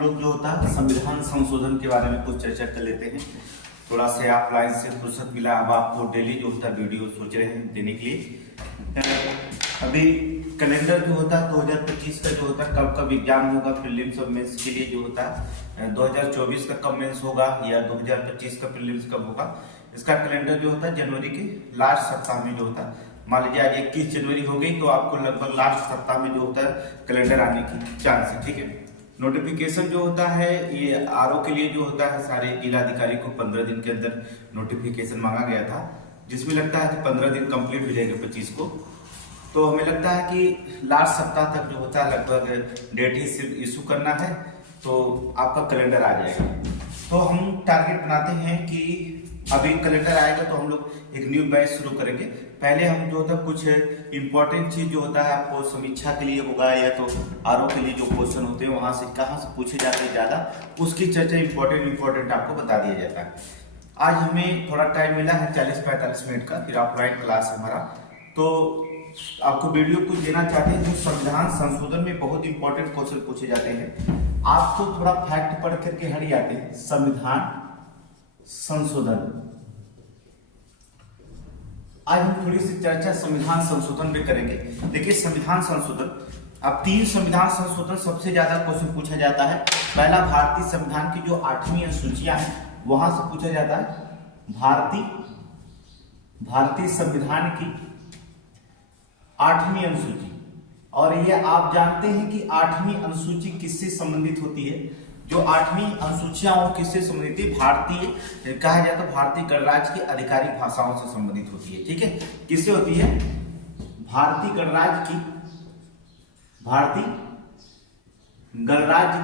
हम लोग जो होता है संविधान संशोधन के बारे में कुछ चर्चा कर लेते हैं। थोड़ा से ऑफलाइन से फुर्सत मिला, अब आपको डेली जो होता है वीडियो सोच रहे हैं देने के लिए। अभी कैलेंडर जो होता है 2025 का जो होता है कब कब एग्जाम होगा प्रीलिम्स और मेंस के लिए जो होता है 2024 का कब मेंस होगा या 2025 का प्रीलिम्स कब होगा, इसका कैलेंडर जो होता है जनवरी के लास्ट सप्ताह में जो होता है, मान लीजिए आज 21 जनवरी हो गई तो आपको लगभग लास्ट सप्ताह में जो होता है कैलेंडर आने की चांस है। ठीक है, नोटिफिकेशन जो होता है ये आरओ के लिए जो होता है सारे जिलाधिकारी को 15 दिन के अंदर नोटिफिकेशन मांगा गया था, जिसमें लगता है कि 15 दिन कंप्लीट हो जाएंगे 25 को। तो हमें लगता है कि लास्ट सप्ताह तक जो होता है लगभग डेट ही सिर्फ इशू करना है तो आपका कैलेंडर आ जाएगा। तो हम टारगेट बनाते हैं कि अभी कैलेंडर आएगा तो हम लोग एक न्यू बैच शुरू करेंगे। पहले हम जो होता है कुछ इंपॉर्टेंट चीज जो होता है आपको समीक्षा के लिए होगा या तो आरओ के लिए जो क्वेश्चन होते हैं वहां से कहाँ से पूछे जाते हैं ज्यादा, उसकी चर्चा इंपॉर्टेंट आपको बता दिया जाता है। आज हमें थोड़ा टाइम मिला है 40-45 मिनट का, फिर ऑफलाइन क्लास हमारा, तो आपको वीडियो कुछ देना चाहते हैं जो संविधान संशोधन में बहुत इंपॉर्टेंट क्वेश्चन पूछे जाते हैं। आप तो थोड़ा फैक्ट पढ़ करके हट जाते हैं। संविधान संशोधन, आज हम थोड़ी सी चर्चा संविधान संशोधन में करेंगे। देखिए संविधान संशोधन, अब 3 संविधान संशोधन सबसे ज्यादा क्वेश्चन पूछा जाता है। पहला भारतीय संविधान की जो 8वीं अनुसूचियां हैं वहां से पूछा जाता है। भारतीय संविधान की 8वीं अनुसूची, और ये आप जानते हैं कि 8वीं अनुसूची किससे संबंधित होती है? जो 8वीं अनुसूचियां वो किससे संबंधित है? भारतीय कहा जाता है भारतीय गणराज्य की आधिकारिक भाषाओं से संबंधित होती है। ठीक है, किससे होती है? भारतीय गणराज्य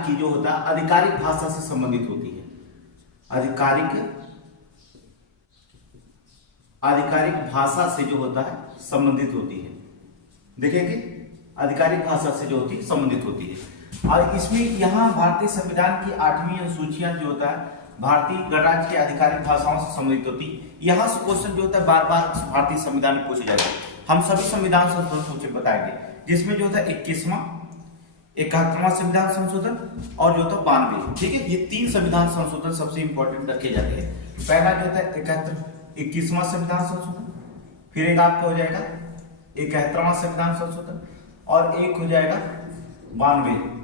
की जो होता है आधिकारिक भाषा से संबंधित होती है। आधिकारिक भाषा से जो होता है संबंधित होती है। देखेंगे आधिकारिक भाषा से जो होती है संबंधित होती है। और इसमें यहाँ भारतीय संविधान की 8वीं अनुसूचियां जो होता है भारतीय गणराज्य की आधिकारिक भाषाओं से संबंधित होती है। यहाँ से क्वेश्चन जो होता है बार बार भारतीय संविधान में पूछे जाते हैं। हम सभी संविधान संशोधन बताएंगे, जिसमें जो होता है 21वां 71वां संविधान संशोधन और जो होता है 92। ठीक है, ये 3 संविधान संशोधन सबसे इंपॉर्टेंट रखे जाते हैं। पहला जो होता है 21वां संविधान संशोधन, फिर एक आपका हो जाएगा 71वां संविधान संशोधन और एक हो जाएगा 92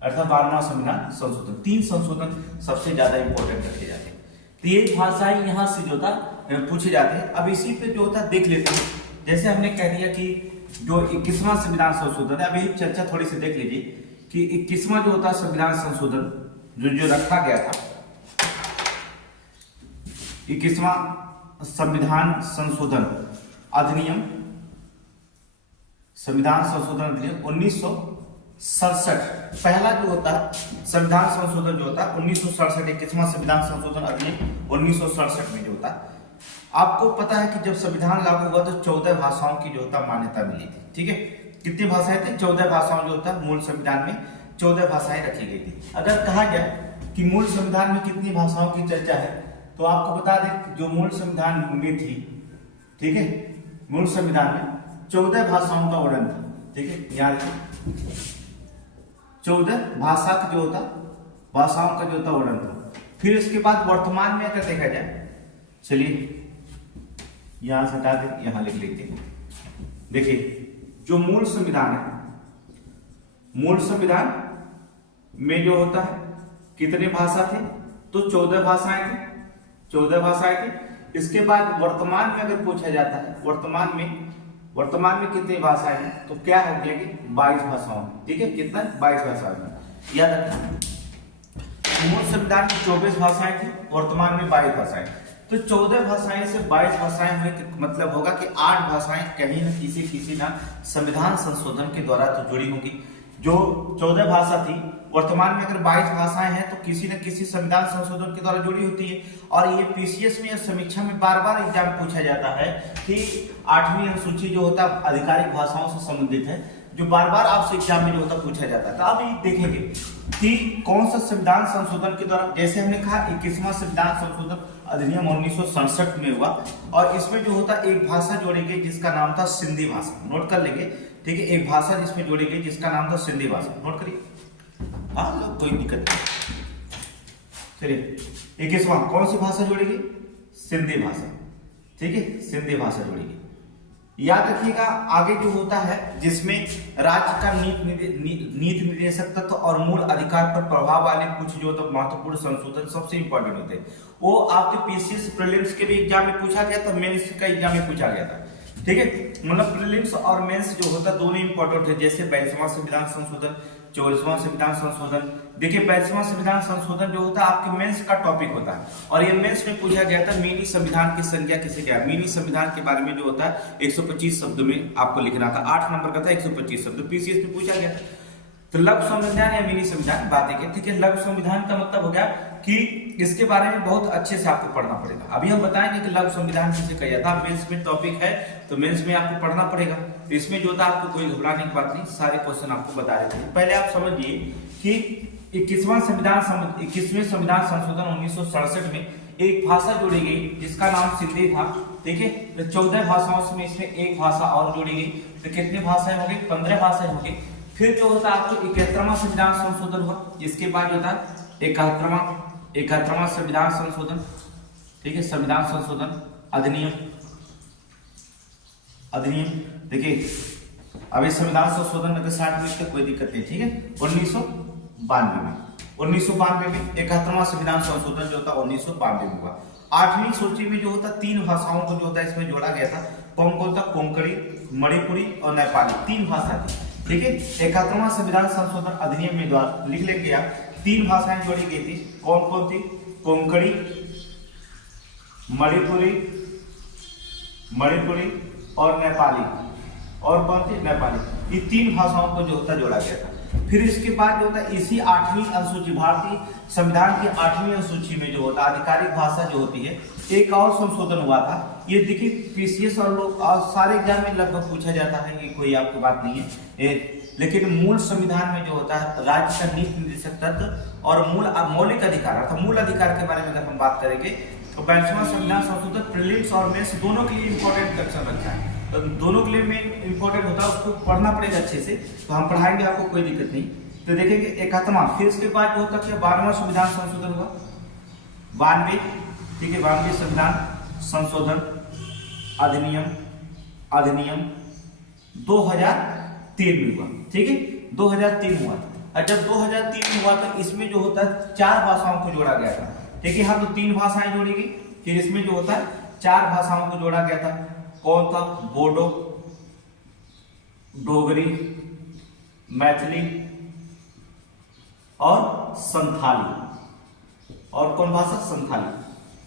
अर्थात 12वां संविधान संशोधन। 3 संशोधन सबसे ज्यादा इंपॉर्टेंट रखे जाते हैं। तो ये भाषाएं यहाँ से जो होता पूछे जाते हैं। अब इसी पे जो होता देख लेते हैं। जैसे हमने कह दिया कि जो 21वां संविधान संशोधन है, अभी चर्चा थोड़ी सी देख लीजिए कि 21वां जो होता संविधान संशोधन जो रखा गया था, 21वां संविधान संशोधन अधिनियम, संविधान संशोधन अधिनियम 1967, पहला जो होता है संविधान संशोधन जो होता है 1967, 21वां संविधान संशोधन अधिनियम 1967 में जो होता है। आपको पता है कि जब संविधान लागू हुआ तो 14 भाषाओं की जो होता मान्यता मिली थी। ठीक है, कितनी भाषाएं थी? 14 भाषाओं जो होता मूल संविधान में 14 भाषाएं रखी गई थी। अगर कहा जाए कि मूल संविधान में कितनी भाषाओं की चर्चा है तो आपको बता दें जो मूल संविधान में थी, ठीक है, मूल संविधान में 14 भाषाओं का वर्णन था। ठीक है, याद रखिए 14 भाषा का जो होता भाषाओं का जो होता वर्णन था। फिर इसके बाद वर्तमान में अगर देखा जाए, चलिए यहां से हटा दें, यहां लिख लेते हैं। देखिए जो मूल संविधान है, मूल संविधान में जो होता है कितने भाषा थे? तो 14 भाषाएं थी, 14 भाषाएं थी। इसके बाद वर्तमान में अगर पूछा जाता है वर्तमान में कितनी भाषाएं हैं तो क्या हो गया कि 22 भाषाओं। ठीक है, कितना? 22 भाषाएं। याद रखना मूल संविधान में 24 भाषाएं थी, वर्तमान में 22 भाषाएं। तो 14 भाषाएं से 22 भाषाएं हुई, मतलब होगा कि 8 भाषाएं कहीं न किसी ना संविधान संशोधन के द्वारा तो जुड़ी होंगी। जो 14 भाषा थी, वर्तमान में अगर 22 भाषाएं हैं तो किसी न किसी संविधान संशोधन के द्वारा जुड़ी होती है। और ये पीसीएस में समीक्षा में बार बार एग्जाम पूछा जाता है कि 8वीं अनुसूची जो होता है आधिकारिक भाषाओं से संबंधित है, जो बार बार आपसे एग्जाम में जो होता पूछा जाता है। तो अब ये देखेंगे कि कौन सा संविधान संशोधन के द्वारा, जैसे हमने कहा 21वां संविधान संशोधन अधिनियम 1967 में हुआ और इसमें जो होता एक भाषा जोड़ी गई जिसका नाम था सिंधी भाषा। नोट कर लेंगे, ठीक है, एक भाषा जिसमें जोड़ी गई जिसका नाम था सिंधी भाषा। नोट करिए, हाँ लो, कोई दिक्कत नहीं। चलिए 21वां कौन सी भाषा जोड़ेगी? सिंधी भाषा। ठीक है, सिंधी भाषा जोड़ेगी। याद रखिएगा आगे जो होता है जिसमें राज्य का नीति निर्देशक तत्व और मूल अधिकार पर प्रभाव वाले कुछ जो तो महत्वपूर्ण संशोधन सबसे इंपॉर्टेंट होते हैं, वो आपके पीसीएस प्रीलिम्स के भी एग्जाम में पूछा गया था, मेंस का एग्जाम में पूछा गया था। ठीक है, मतलब प्रीलिम्स और मेंस जो होता है दोनों इंपॉर्टेंट है। जैसे 22वां संविधान संशोधन, 24वां संविधान संशोधन। देखिए 22वां संविधान संशोधन जो होता है आपके मेंस का टॉपिक होता है, और ये मेंस में पूछा गया था मिनी संविधान की संज्ञा किसे क्या है। मिनी संविधान के बारे में जो होता है 125 शब्द में आपको लिखना था, 8 नंबर का था, 125 शब्द पीसीएस में पूछा गया। तो लघु संविधान या मिनी संविधान बात है। ठीक है, लघु संविधान का मतलब हो गया कि इसके बारे में बहुत अच्छे से आपको पढ़ना पड़ेगा। अभी हम बताएंगे कि लघु संविधान किसे कहा जाता है। मेंस में टॉपिक है तो मेंस में आपको पढ़ना पड़ेगा। तो इसमें जो था आपको कोई घबराने की बात नहीं, सारे क्वेश्चन आपको बता देते हैं। पहले आप समझिए कि 21वें संविधान संशोधन 1967 में एक भाषा जोड़ी गई जिसका नाम सिंधी था। ठीक है, तो 14 भाषाओं में इसमें एक भाषा और जोड़ी गई, तो कितनी भाषाएं होंगी? 15 भाषाएं होंगी। फिर जो होता है आपको 71वां संविधान संशोधन हुआ, इसके बाद जो होता है 71वां संविधान संशोधन। ठीक है, संविधान संशोधन अधिनियम। देखिए अभी संविधान संशोधन में 60 मिनट तक कोई दिक्कत नहीं। ठीक है, 1992 में 71वां संविधान संशोधन जो था 1992 में हुआ। 8वीं सूची में जो होता 3 भाषाओं को जो होता है इसमें जोड़ा गया था। कौन था? कोंकणी, मणिपुरी और नेपाली, 3 भाषा थी। ठीक है, 71वां संविधान संशोधन अधिनियम में द्वारा लिख लेंगे आप 3 भाषाएं जोड़ी गई थी। कौन थी? कोंकणी, मणिपुरी और नेपाली। और कौन थी? नेपाली। ये 3 भाषाओं को जो होता जोड़ा गया था। फिर इसके बाद जो होता इसी 8वीं अनुसूची, भारतीय संविधान की 8वीं अनुसूची में जो होता आधिकारिक भाषा जो होती है, एक और संशोधन हुआ था। ये देखिए पीसीएस और लोग सारे एग्जाम में लगभग पूछा जाता है, ये कोई आपकी बात नहीं है। लेकिन मूल संविधान में जो होता है राज्य का नीति निर्देशक तत्व और मौलिक अधिकार अर्थात मूल अधिकार के बारे में अगर हम बात करेंगे तो 22वां संविधान संशोधन प्रीलिम्स और मेंस दोनों के लिए इंपॉर्टेंट क्वेश्चन रखता है। तो दोनों के लिए में इंपॉर्टेंट होता है, उसको पढ़ना पड़ेगा अच्छे से। तो हम पढ़ाएंगे, आपको कोई दिक्कत नहीं। तो देखेंगे 71वां, फिर उसके बाद जो होता है 12वां संविधान संशोधन हुआ 92। ठीक है, 92 संविधान संशोधन अधिनियम 2003 में हुआ। ठीक है, 2003 हुआ। और जब 2003 में हुआ तो इसमें जो होता है 4 भाषाओं को जोड़ा गया था। ठीक है, हाँ, तो 3 भाषाएं जोड़ी गई। फिर इसमें जो होता है 4 भाषाओं को जोड़ा गया था। कौन था? बोडो, डोगरी, मैथिली और संथाली। और कौन भाषा? संथाली।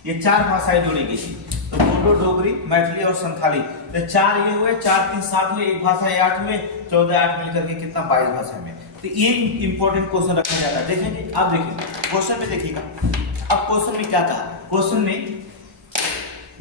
ये 4 भाषाएं जोड़ी गई थी। तो बोडो, डोगरी, मैथिली और संथाली, तो 4 ये हुए, 4 3 7 हुए, एक भाषा 8 हुए, 14 8 मिलकर के कितना 22 भाषा में। तो ये इंपॉर्टेंट क्वेश्चन रखा जाता है। देखेंगे आप, देखिए क्वेश्चन में देखिएगा। अब क्वेश्चन में क्या था? क्वेश्चन में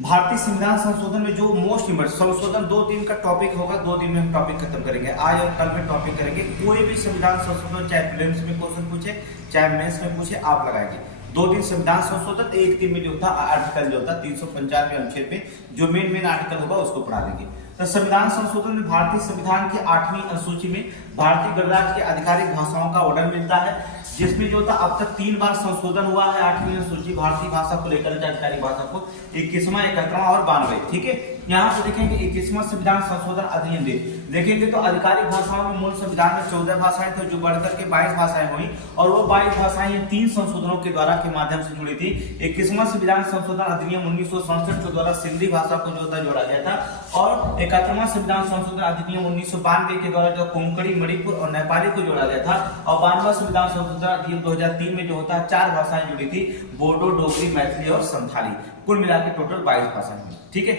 भारतीय संविधान संशोधन में जो मोस्ट इम्पोर्टेंट संशोधन 2 दिन का टॉपिक होगा, 2 दिन में हम टॉपिक खत्म करेंगे। आज और कल में टॉपिक करेंगे। कोई भी संविधान संशोधन चाहे प्रीलिम्स में क्वेश्चन पूछे चाहे मेंस में पूछे, आप लगाएंगे। 2 दिन संविधान संशोधन, 1 दिन में जो था आर्टिकल जो था 395 अनुच्छेद में जो मेन आर्टिकल होगा उसको पढ़ा देंगे। तो संविधान संशोधन में भारतीय संविधान की 8वीं अनुसूची में भारतीय गणराज्य की आधिकारिक भाषाओं का ऑर्डर मिलता है, जिसमें जो था अब तक 3 बार संशोधन हुआ है 8वीं अनुसूची भारतीय भाषा को लेकर के, आधिकारिक भाषा को, 21वां, 71वां और 92। ठीक है, यहाँ पे देखेंगे 21वां संविधान संशोधन अधिनियम देखेंगे तो आधिकारिक भाषाओं में मूल संविधान में 14 भाषाएं थी जो बढ़कर के 22 भाषाएं हुई, और वो 22 भाषाएं 3 संशोधनों के द्वारा के माध्यम से जुड़ी थी। 21वां संविधान संशोधन अधिनियम 1967 के द्वारा सिंधी भाषा को जो था जोड़ा गया था, और 71वां संविधान संशोधन अधिनियम 1992 के द्वारा जो कोंकणी, मणिपुर और नेपाली को जोड़ा गया था, और 92वां संविधान संशोधन अधिनियम 2003 में जो होता है 4 भाषाएं जुड़ी थी, बोडो, डोगरी, मैथिली और संथाली, कुल मिलाकर टोटल 22 भाषाएं। ठीक है,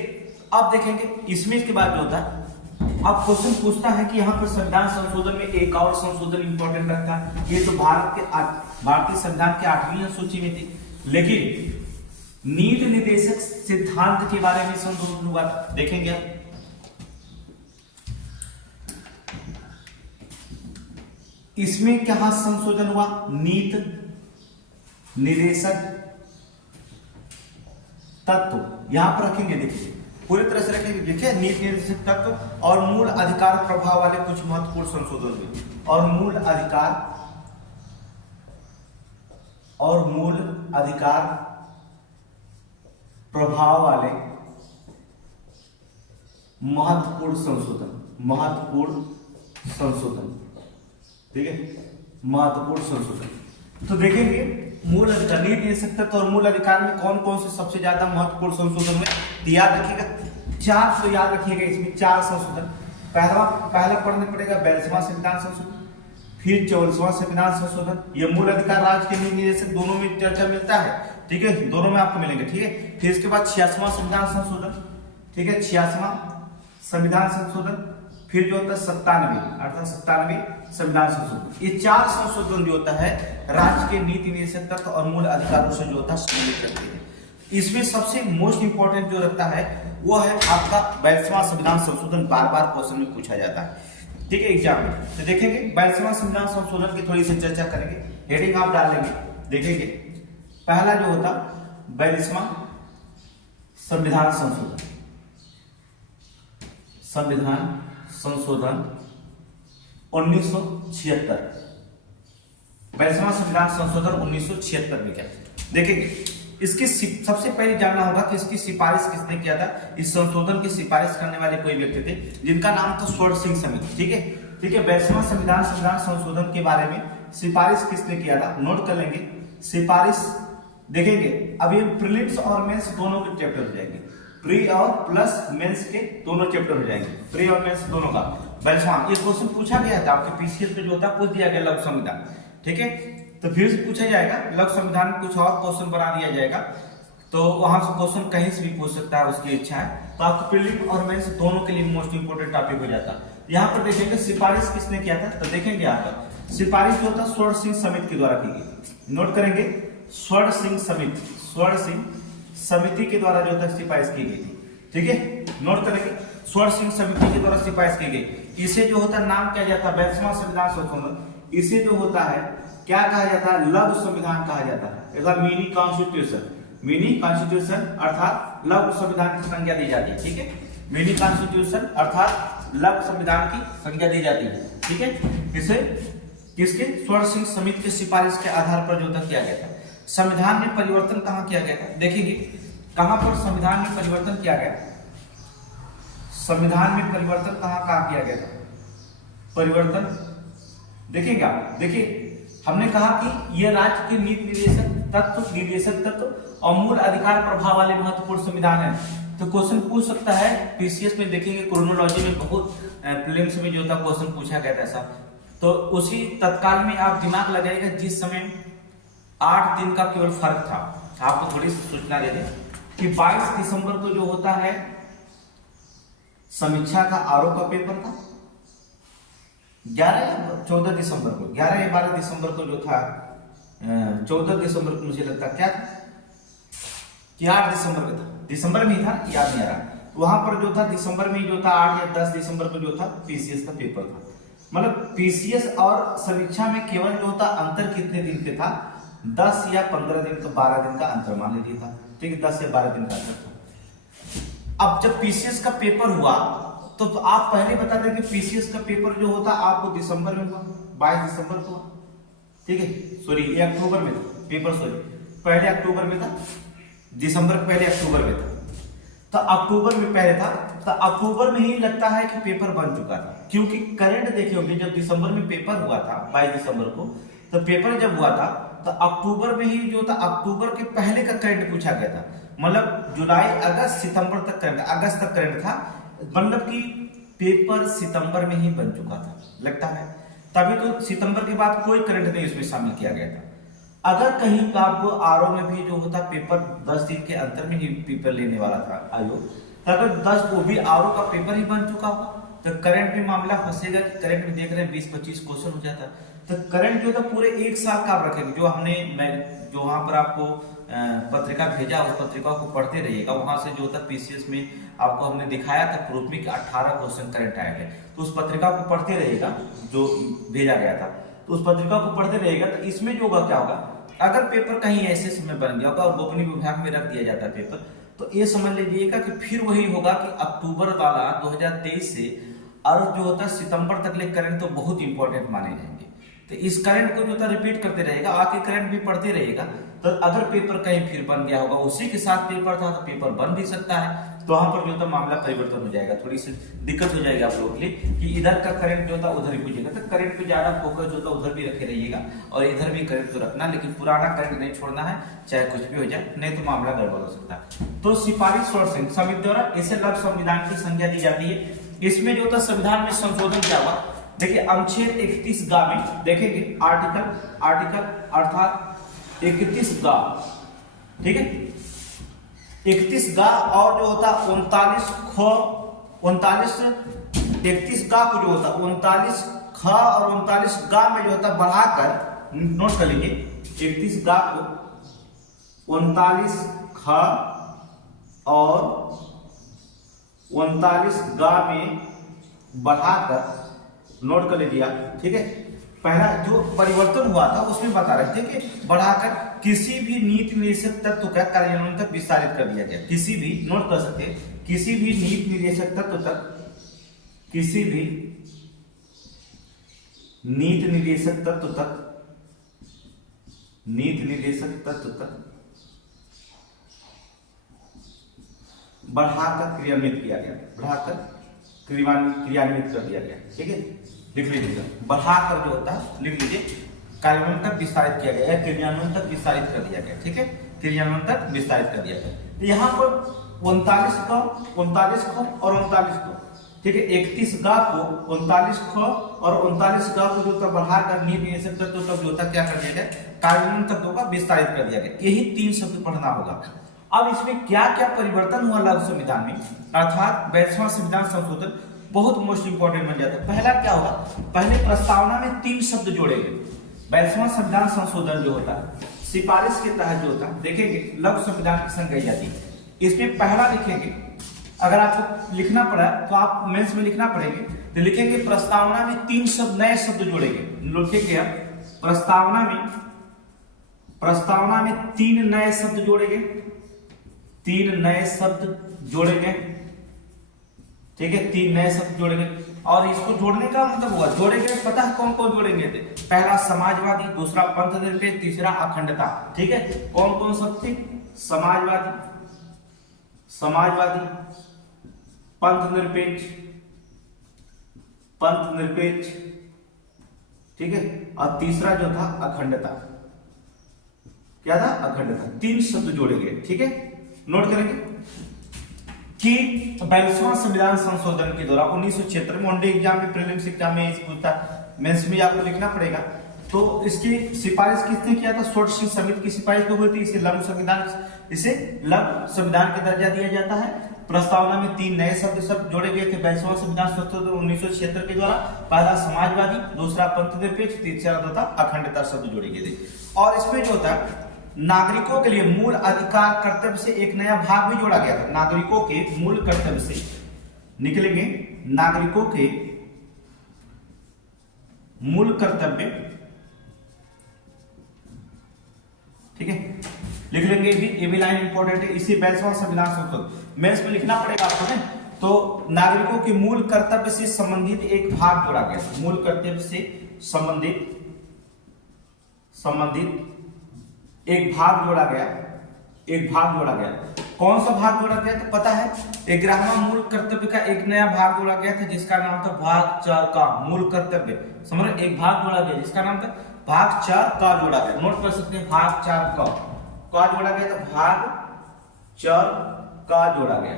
अब देखेंगे इसमें इसके बाद जो होता है, अब क्वेश्चन पूछता है कि यहाँ पर संविधान संशोधन में एक और संशोधन इंपॉर्टेंट रखता है। ये तो भारतीय संविधान के 8वीं अनुसूची में थी, लेकिन नीति निर्देशक सिद्धांत के बारे में संशोधन हुआ। देखेंगे आप, इसमें क्या संशोधन हुआ? नीति निर्देशक तत्व यहां पर रखेंगे। देखिए पूरी तरह से रखेंगे। देखिए नीति निर्देशक तत्व और मूल अधिकार प्रभाव वाले कुछ महत्वपूर्ण संशोधन हुए, और मूल अधिकार और मूल अधिकार प्रभाव वाले महत्वपूर्ण संशोधन, ठीक है, महत्वपूर्ण संशोधन। तो देखेंगे मूल अधिकार, नीति निषेध तत्व और मूल अधिकार में कौन कौन से सबसे ज्यादा महत्वपूर्ण संशोधन हुए, तो याद रखिएगा 4, तो याद रखिएगा इसमें 4 संशोधन। पहला पढ़ने पड़ेगा 42वां संविधान संशोधन, फिर 44वां संविधान संशोधन। ये मूल अधिकार राज्य के नीति निषेध दोनों में चर्चा मिलता है, ठीक है, दोनों में आपको मिलेंगे, ठीक है। फिर इसके बाद 86वां संविधान संशोधन, ठीक है, 86वां संविधान संशोधन। फिर जो होता है 97 अर्थात 97 संविधान संशोधन। ये 4 संशोधन जो होता है राज्य के नीति निषेध तत्व और मूल अधिकारों से जो होता है सम्मिलित करते हैं। इसमें सबसे मोस्ट इंपॉर्टेंट जो रहता है वो है आपका 42वां संविधान संशोधन, बार बार क्वेश्चन में पूछा जाता है, ठीक है, एग्जाम में। तो देखेंगे 42वां संविधान संशोधन की थोड़ी सी चर्चा करेंगे, हेडिंग आप डाल लेंगे। देखेंगे पहला जो होता 42वां संविधान संशोधन 1976। 42वां संविधान संशोधन 1976 में क्या, देखेंगे इसकी सबसे पहले जानना होगा कि इसकी सिफारिश किसने किया था। इस संशोधन की सिफारिश करने वाले कोई व्यक्ति थे जिनका नाम था स्वर्ण सिंह समिति, ठीक है, ठीक है। 42वां संविधान संशोधन के बारे में सिफारिश किसने किया था, नोट कर लेंगे सिफारिश। देखेंगे अब ये प्रीलिम्स और मेंस दोनों के चैप्टर हो जाएंगे, प्री और प्लस मेंस के दोनों चैप्टर हो जाएंगे, प्री और मेंस दोनों का। 42वां ये क्वेश्चन पूछा गया था आपके पीसीएस में जो होता पूछ दिया गया लघु संविधान, ठीक है। तो फिर से पूछा जाएगा लघु संविधान में कुछ और क्वेश्चन बना दिया जाएगा, तो वहां से क्वेश्चन कहीं से भी पूछ सकता है, उसकी इच्छा है। तो आपको प्रीलिम और मेंस दोनों के लिए मोस्ट इंपोर्टेंट टॉपिक हो जाता है। यहाँ पर देखेंगे सिफारिश किसने किया था, तो देखेंगे यहाँ पर सिफारिश जो था स्वर्ण सिंह समिति के द्वारा की गई। नोट करेंगे स्वर्ण सिंह समिति के द्वारा जो था सिफारिश की गई थी, ठीक है। नोट करेंगे स्वर्ण सिंह समिति के द्वारा सिफारिश की गई। इसे जो होता नाम क्या जाता है 42वां संविधान संशोधन, इसे जो होता है क्या कहा जाता है, लघु संविधान कहा जाता है, मिनी कॉन्स्टिट्यूशन अर्थात लघु संविधान की संज्ञा दी जाती है, ठीक है। मिनी कॉन्स्टिट्यूशन अर्थात लघु संविधान की संज्ञा दी जाती है, ठीक है। इसे किसके, स्वर्ण सिंह समिति की सिफारिश के आधार पर जो था किया गया था। संविधान में परिवर्तन कहाँ किया गया था, देखेंगे कहां पर संविधान में परिवर्तन किया गया, संविधान में परिवर्तन कहां किया गया था, परिवर्तन देखेंगे आप। देखिए हमने कहा कि यह राज्य के नीति निदेशक तत्व और मूल अधिकार प्रभाव वाले महत्वपूर्ण संविधान है। तो क्वेश्चन पूछ सकता है पीसीएस में, देखेंगे क्रोनोलॉजी में बहुत प्रीलिम्स में जो था क्वेश्चन पूछा गया था साहब, तो उसी तत्काल में आप दिमाग लगाइएगा जिस समय 8 दिन का केवल फर्क था। आपको थोड़ी सूचना दे दें कि 22 दिसंबर को जो होता है समीक्षा का आरोप का पेपर था, 11 या 14 दिसंबर को, 11 या 12 दिसंबर को जो था 14 दिसंबर को मुझे लगता क्या था कि 8 दिसंबर में था, दिसंबर में ही था, याद नहीं आ रहा। वहां पर जो था दिसंबर में जो था 8 या 10 दिसंबर को जो था पीसीएस का पेपर था। मतलब पीसीएस और समीक्षा में केवल जो था अंतर कितने दिन पे था, 10 या 15 दिन का, 12 दिन का अंतर मान लीजिए था, ठीक है, 10 या 12 दिन का अंतर था। अब जब पीसीएस का पेपर हुआ तो आप पहले बता दें कि पीसीएस का पेपर जो होता आपको दिसंबर में हुआ, 22 दिसंबर को, ठीक है, सॉरी ये अक्टूबर में था पेपर, सॉरी पहले अक्टूबर में था, दिसंबर के पहले अक्टूबर में था। तो अक्टूबर में पहले था, तो अक्टूबर में ही लगता है कि पेपर बन चुका था, क्योंकि करंट देखे होंगे जब दिसंबर में पेपर हुआ था 22 दिसंबर को, तो पेपर जब हुआ था तो अक्टूबर में ही जो था अक्टूबर के पहले का करंट पूछा गया था। मतलब जुलाई अगस्त सितंबर तक करंट, अगस्त तक करंट था, मतलब कि पेपर सितंबर में ही बन चुका था लगता है, तभी तो सितंबर के बाद कोई करंट नहीं इसमें शामिल किया गया था। अगर कहीं का आपको आरओ में भी जो होता पेपर 10 दिन के अंतर में ही पेपर लेने वाला था आयोग, तो अगर 10 वो भी आरओ का पेपर ही बन चुका हो तो करंट में मामला फंसेगा कि करंट में देख रहे हैं 20-25 क्वेश्चन हो जाता। तो करंट जो था पूरे 1 साल का आप रखेंगे, जो हमने जो वहां पर आपको पत्रिका भेजा उस पत्रिका को पढ़ते रहिएगा। वहां से जो था पीसीएस में आपको हमने दिखाया था प्रूफ में कि 18 क्वेश्चन करंट आया है, तो उस पत्रिका को पढ़ते रहिएगा जो भेजा गया था, तो उस पत्रिका को पढ़ते रहिएगा। तो इसमें जो होगा क्या होगा, अगर पेपर कहीं ऐसे समय बन गया होगा और गोपनीय विभाग में रख दिया जाता है पेपर, तो ये समझ लीजिएगा कि फिर वही होगा कि अक्टूबर वाला 2023 से और जो होता है सितंबर तक ले करंट तो बहुत इंपॉर्टेंट माने जाएंगे। तो तो इस करंट को जो था रिपीट करते रहेगा, आगे करंट भी पढ़ते रहेगा। तो अगर पेपर कहीं फिर बन गया होगा, उसी के साथ पेपर था तो पेपर बन भी सकता है, तो वहां पर जो था मामला परिवर्तन हो जाएगा, थोड़ी सी दिक्कत हो जाएगी आप लोगों के लिए कि इधर का करंट जो था उधर ही पूछेगा। तो करंट पे ज्यादा फोकस जो था उधर भी रखे रहिएगा और इधर भी करंट तो रखना, लेकिन पुराना करंट नहीं छोड़ना है, चाहे कुछ भी हो जाए, नहीं तो मामला गड़बड़ हो सकता है। तो सिफारिश और समिति द्वारा इसे लघु संविधान की संज्ञा दी जाती है। इसमें जो था संविधान में संशोधन क्या हुआ, देखिए अनुच्छेद 31 गा में देखेंगे आर्टिकल अर्थात 31 गा, ठीक है, 31 गा और जो होता 39 ख 31 गा को जो होता 39 ख और 39 गा में जो होता बढ़ाकर, नोट कर लीजिए, 31 गा को 39 ख और 39 गा में बढ़ाकर, नोट कर लीजिए आप, ठीक है। पहला जो परिवर्तन हुआ था उसमें बता रहे थे कि बढ़ाकर किसी भी नीति निर्देशक तत्व का कार्यान्वयन तक विस्तारित कर दिया गया। किसी भी, नोट कर सकते हैं, किसी भी नीति निर्देशक तत्व तक, किसी भी नीति निर्देशक तत्व तक, नीति निर्देशक तत्व तक बढ़ाकर क्रियान्वित किया गया, बढ़ाकर क्रियान्वित कर दिया गया, ठीक है, लिख लीजिएगा। बढ़ाकर जो होता है लिख लीजिए, कार्यान्वयन तक विस्तारित किया गया, क्रियान्वयन तक विस्तारित कर दिया गया, ठीक है, क्रियान्वयन तक विस्तारित कर दिया गया। तो यहाँ पर 39 ख और 39 ख, ठीक है, 31 गा को 39 ख और 39 गा को जो था बढ़ाकर नीति निर्देशक तत्व तक जो था क्या कर दिया गया, कार्यान्वयन तत्वों का विस्तारित कर दिया गया। यही 3 शब्द पढ़ना होगा। अब इसमें क्या क्या परिवर्तन हुआ लघु संविधान में, अर्थात 42वां संविधान संशोधन बहुत मोस्ट इंपोर्टेंट बन जाता है। पहला क्या होगा, पहले प्रस्तावना में 3 शब्द जोड़े गए। 42वां संविधान संशोधन जो होता है सिफारिश के तहत जो होता है, देखेंगे लघु संविधान की संज्ञा जाती है। इसमें पहला लिखेंगे, अगर आपको लिखना पड़ा तो आप मेंस में लिखना पड़ेंगे, तो लिखेंगे प्रस्तावना में 3 शब्द नए शब्द जोड़ेंगे। लिखेंगे आप प्रस्तावना में 3 नए शब्द जोड़ेंगे, 3 नए शब्द जोड़ेंगे, ठीक है, 3 नए शब्द जोड़ेंगे। और इसको जोड़ने का मतलब हुआ, जोड़ेंगे पता है कौन कौन जोड़ेंगे थे, पहला समाजवादी, दूसरा पंथ निरपेक्ष, तीसरा अखंडता, ठीक है। कौन कौन शब्द थे, समाजवादी, पंथ निरपेक्ष, ठीक है, और तीसरा जो था अखंडता। क्या था, अखंडता। 3 शब्द जोड़े गए, ठीक है। नोट करेंगे कि 42वां संविधान संशोधन के द्वारा 1976 में वनडे एग्जाम में, प्रीलिम्स एग्जाम में पूछता, मेंस में आपको लिखना पड़ेगा। तो इसकी सिफारिश किसने किया था, शोट सिंह समिति की सिफारिश हुई थी। इसे लघु संविधान का दर्जा दिया जाता है। प्रस्तावना में 3 नए शब्द जोड़े गए थे 42वां संविधान संशोधन 1976 के द्वारा। पहला समाजवादी, दूसरा पंथ निरपेक्ष, तीसरा जो था अखंडता शब्द जोड़े गए थे। और इसमें जो था नागरिकों के लिए मूल अधिकार कर्तव्य से एक नया भाग भी जोड़ा गया था। नागरिकों के मूल कर्तव्य से निकलेंगे, नागरिकों के मूल कर्तव्य, ठीक है, लिख लेंगे। ये भी लाइन इंपॉर्टेंट है। इसी 42वां संविधान संशोधन मेंस में लिखना पड़ेगा आपको, है तो नागरिकों के मूल कर्तव्य से संबंधित एक भाग जोड़ा गया। मूल कर्तव्य से संबंधित एक भाग जोड़ा गया, कौन सा भाग जोड़ा गया तो पता है, 11वां मूल कर्तव्य का एक नया भाग जोड़ा गया था जिसका नाम था भाग 4 का मूल कर्तव्य। समझ रहे, एक भाग जोड़ा गया जिसका नाम था भाग 4 का जोड़ा गया। नोट कर सकते हैं, भाग 4 का जोड़ा गया था, भाग 4 का जोड़ा गया।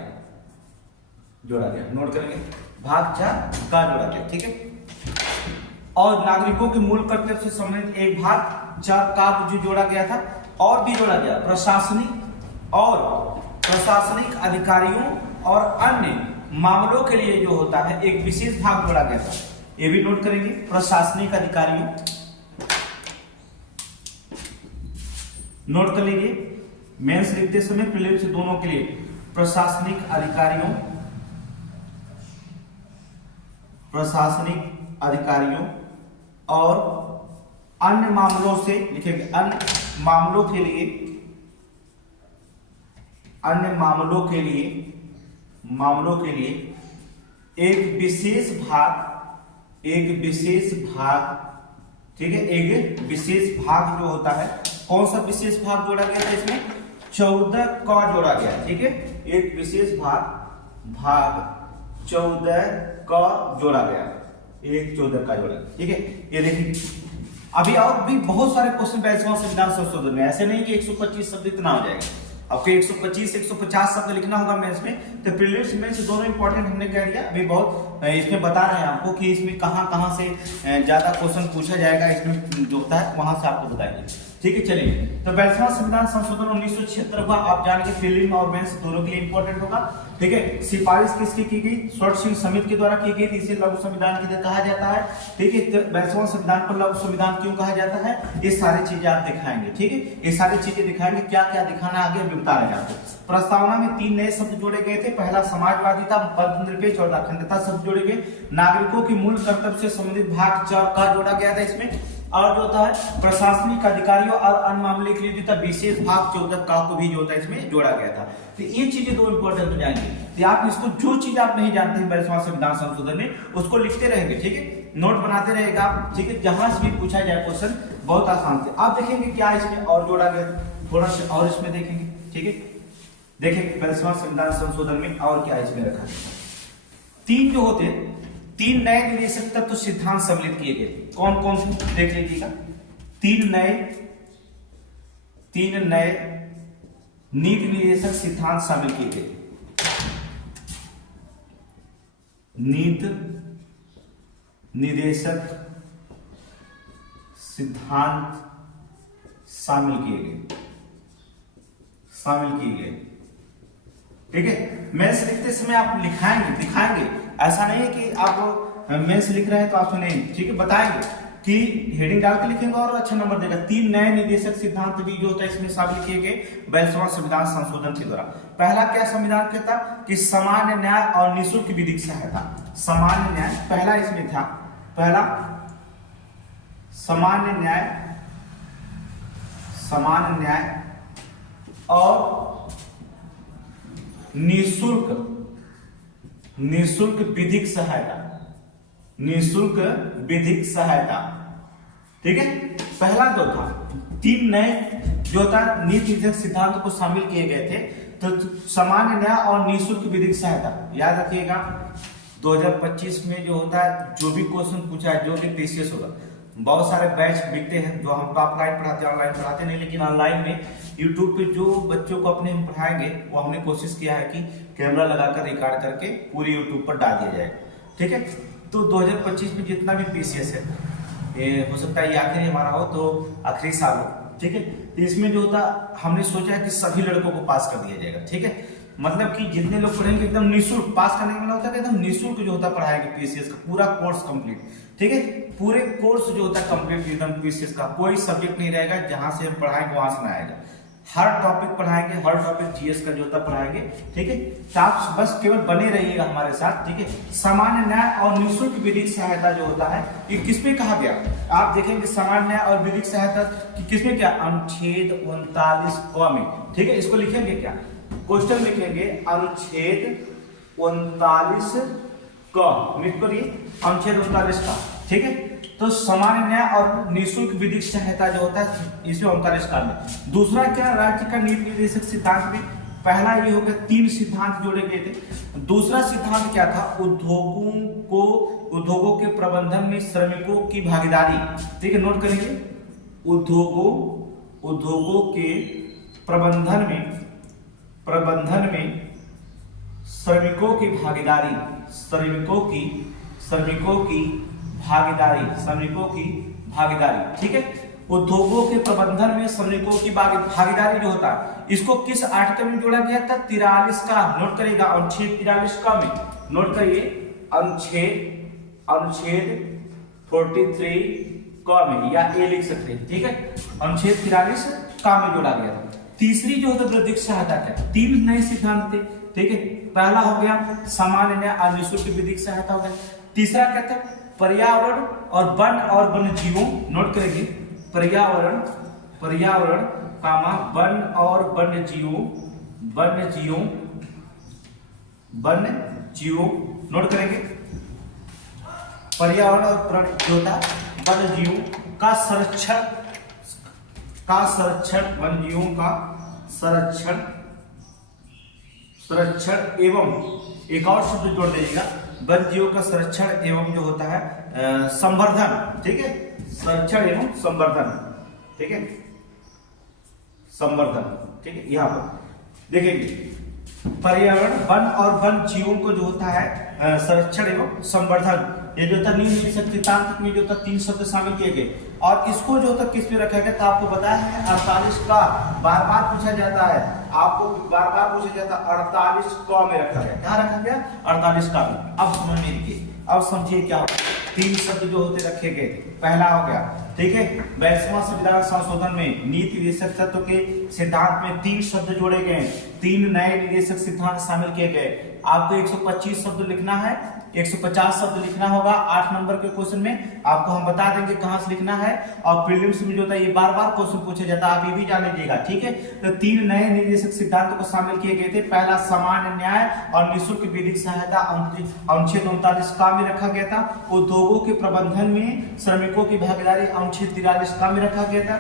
नोट करेंगे, भाग 4 का जोड़ा गया, ठीक है। और नागरिकों के मूल कर्तव्य से संबंधित एक भाग 4 का जो जोड़ा गया था, और भी जोड़ा गया प्रशासनिक अधिकारियों और अन्य मामलों के लिए जो होता है एक विशेष भाग जोड़ा गया था। ये भी नोट करेंगे, प्रशासनिक अधिकारियों, नोट कर लीजिए। मेंस लिखते समय प्रीलिम्स से दोनों के लिए प्रशासनिक अधिकारियों और अन्य मामलों से लिखेंगे, अन्य मामलों के लिए एक विशेष भाग ठीक है, एक विशेष भाग जो होता है, कौन सा विशेष भाग जोड़ा गया था इसमें, 14 का जोड़ा गया, ठीक है, एक विशेष भाग 14 का जोड़ा गया, एक 14 का जोड़ा गया, ठीक है। ये देखिए अभी और भी बहुत सारे क्वेश्चन 42वां संविधान संशोधन में, ऐसे नहीं कि 125 शब्द इतना हो जाएगा, आपको 125 150 शब्द लिखना होगा मेंस में। तो प्रीलिम्स मेंस दोनों इंपॉर्टेंट हमने कह दिया, अभी बहुत इसमें बता रहे हैं आपको कि इसमें कहां से ज्यादा क्वेश्चन पूछा जाएगा, इसमें जो होता है वहां से आपको बताएंगे, ठीक है। चलिए, तो 42वां संविधान संशोधन 1976 हुआ, आप जानेंगे प्रीलिम और मेंस दोनों के लिए इंपॉर्टेंट होगा, ठीक है। सिफारिश किसकी की गई, शॉर्ट सिंह समिति के द्वारा की गई थी, इसे लघु संविधान की कहा जाता है, ठीक है। 42वां संविधान को लघु संविधान क्यों कहा जाता है, ये सारी चीजें आप दिखाएंगे, ठीक है, ये सारी चीजें दिखाएंगे, क्या क्या दिखाना आगे अभी बता रहे हैं आपको। प्रस्तावना में 3 नए शब्द जोड़े गए थे, पहला समाजवादिता, धर्मनिरपेक्ष और अखंडता शब्द जोड़े गए, नागरिकों की मूल कर्तव्य से संबंधित भाग 4 का जोड़ा गया था इसमें, और जो होता है प्रशासनिक अधिकारियों और अन्य मामले के लिए जो था विशेष भाग 14 का को भी जो होता है इसमें जोड़ा गया था। तो ये चीजें दो इंपॉर्टेंट हो जाएंगी, तो आप इसको जो चीज आप नहीं जानते हैं 42वां संविधान संशोधन में, उसको लिखते रहेंगे, ठीक है, नोट बनाते रहेगा आप, ठीक है, जहां से भी पूछा जाए क्वेश्चन बहुत आसान से। आप देखेंगे क्या इसमें और जोड़ा गया, थोड़ा सा और इसमें देखेंगे, ठीक है, देखेंगे 42वां संविधान संशोधन में और क्या इसमें रखा गया। 3 जो होते हैं, 3 नए निदेशक तत्व सिद्धांत सम्मिलित किए गए, कौन कौन से देख लीजिएगा। 3 नए नीति निदेशक सिद्धांत शामिल किए गए, नीति निदेशक सिद्धांत शामिल किए गए, ठीक है। मेंस लिखते समय आप दिखाएंगे, ऐसा नहीं है कि आप मेंस लिख रहे हैं तो आप सुनेंगे, ठीक है, बताएंगे कि हेडिंग डाल के लिखेंगे और अच्छा नंबर देगा। 3 नए निदेशक सिद्धांत भी जो होता है इसमें शामिल किए गए 42वां संविधान संशोधन के द्वारा। पहला क्या संविधान कहता कि सामान्य न्याय और निःशुल्क विधिक सहायता, सामान्य न्याय पहला इसमें था, पहला सामान्य न्याय और निःशुल्क विधिक सहायता, ठीक है, पहला जो था। 3 नए जो था नीति निदेशक सिद्धांत को शामिल किए गए थे, तो सामान्य न्याय और निःशुल्क विधिक सहायता, याद रखिएगा 2025 में जो होता है, जो भी क्वेश्चन पूछा है, जो भी पीसीएस होगा, बहुत सारे बैच बिकते हैं जो हमको ऑफलाइन पढ़ाते हैं, ऑनलाइन पढ़ाते नहीं, लेकिन ऑनलाइन में यूट्यूब पे जो बच्चों को अपने हम पढ़ाएंगे, वो हमने कोशिश किया है कि कैमरा लगाकर रिकॉर्ड करके पूरी यूट्यूब पर डाल दिया जाएगा, ठीक है। तो 2025 में जितना भी पीसीएस है, ये हो सकता है ये आखिरी हमारा हो, तो आखिरी साल हो, ठीक है, इसमें जो होता हमने सोचा है कि सभी लड़कों को पास कर दिया जाएगा, ठीक है, मतलब कि जितने लोग पढ़ेंगे एकदम निःशुल्क, पास करने का होता है एकदम निःशुल्क जो होता पढ़ाएंगे पीसीएस का पूरा कोर्स कंप्लीट, ठीक है, पूरे कोर्स जो होता है कंप्लीट एकदम पीसीएस का, कोई सब्जेक्ट नहीं रहेगा जहां से हम पढ़ाएंगे वहां से ना आएगा, हर टॉपिक पढ़ाएंगे, हर टॉपिक जीएस का जो होता पढ़ाएंगे, ठीक है। तो आप बस केवल बने रहिएगा हमारे साथ, ठीक है। सामान्य न्याय और निःशुल्क विधिक सहायता जो होता है, ये किसमें कहा गया, आप देखेंगे सामान्य न्याय और विधिक सहायता किसमें, क्या अनुच्छेद 39 क में, ठीक है, इसको लिखेंगे क्या, क्वेश्चन लिखेंगे अनुच्छेद 39 क, लिख करिए अनुच्छेद 39 का, ठीक है। तो सामान्य न्याय और निःशुल्क विधिक सहायता जो होता है इसमें 39 का में। दूसरा क्या, राज्य का नीति निदेशक सिद्धांत में पहला ये हो गया, 3 सिद्धांत जोड़े गए थे। दूसरा सिद्धांत क्या था, उद्योगों के प्रबंधन में श्रमिकों की भागीदारी, ठीक है, नोट करेंगे, उद्योगों के प्रबंधन में श्रमिकों की भागीदारी, ठीक है। उद्योगों के प्रबंधन में श्रमिकों की भागीदारी जो होता है, इसको किस आर्टिकल में जोड़ा गया था, 43 का, नोट करिएगा, अनुच्छेद 43 का में, नोट करिए, अनुच्छेद 43 का में, या ए लिख सकते हैं, ठीक है, अनुच्छेद 43 का में जोड़ा गया था। तीसरी जो होता विधिक सहायता क्या, 3 नए सिद्धांत थे, ठीक है, पहला हो गया सामान्य न्याय और निःशुल्क विधिक सहायता हो गया। तीसरा क्या था, पर्यावरण और वन और वन्य जीवों, नोट करेंगे, पर्यावरण कामा वन और वन्य जीवों, नोट करेंगे, पर्यावरण और वन्य जीवों का संरक्षण वन्य जीवों का संरक्षण एवं, एक और शब्द जोड़ दीजिएगा, वन्य जीवों का संरक्षण एवं जो होता है संवर्धन, ठीक है, संरक्षण एवं संवर्धन, ठीक है, संवर्धन, ठीक है। यहाँ पर देखेंगे पर्यावरण, वन और वन जीवों को जो होता है संरक्षण एवं संवर्धन, ये जो था नीति सिद्धांत में जो था 3 शब्द शामिल किए गए, और इसको जो होता किस में रखा गया तो आपको बताया है 48 का, बार बार पूछा जाता है, आपको बार बार पूछा जाता है 48 का में रखा गया, क्या रखा गया 48 का में। अब समझने देखिए, अब समझिए क्या 3 शब्द जो होते रखे गए थे, पहला हो गया, ठीक है, 22वां संविधान संशोधन में नीति निर्देशक तत्व के सिद्धांत में 3 शब्द जोड़े गए, 3 नए निर्देशक सिद्धांत शामिल किए गए। आपको 125 शब्द लिखना है, 150 शब्द लिखना होगा 8 नंबर के क्वेश्चन में, आपको हम बता देंगे कहां से लिखना है, और प्रीलिम्स में जो होता है ये बार बार क्वेश्चन पूछा जाता है, आप ये भी जान लीजिएगा, ठीक है। तो 3 नए निर्देशक सिद्धांतों को शामिल किए गए थे। पहला सामान्य न्याय और निःशुल्क विधिक सहायता अनुच्छेद 39 का में रखा गया था। उद्योगों के प्रबंधन में श्रमिकों की भागीदारी अनुच्छेद 43 का में रखा गया था।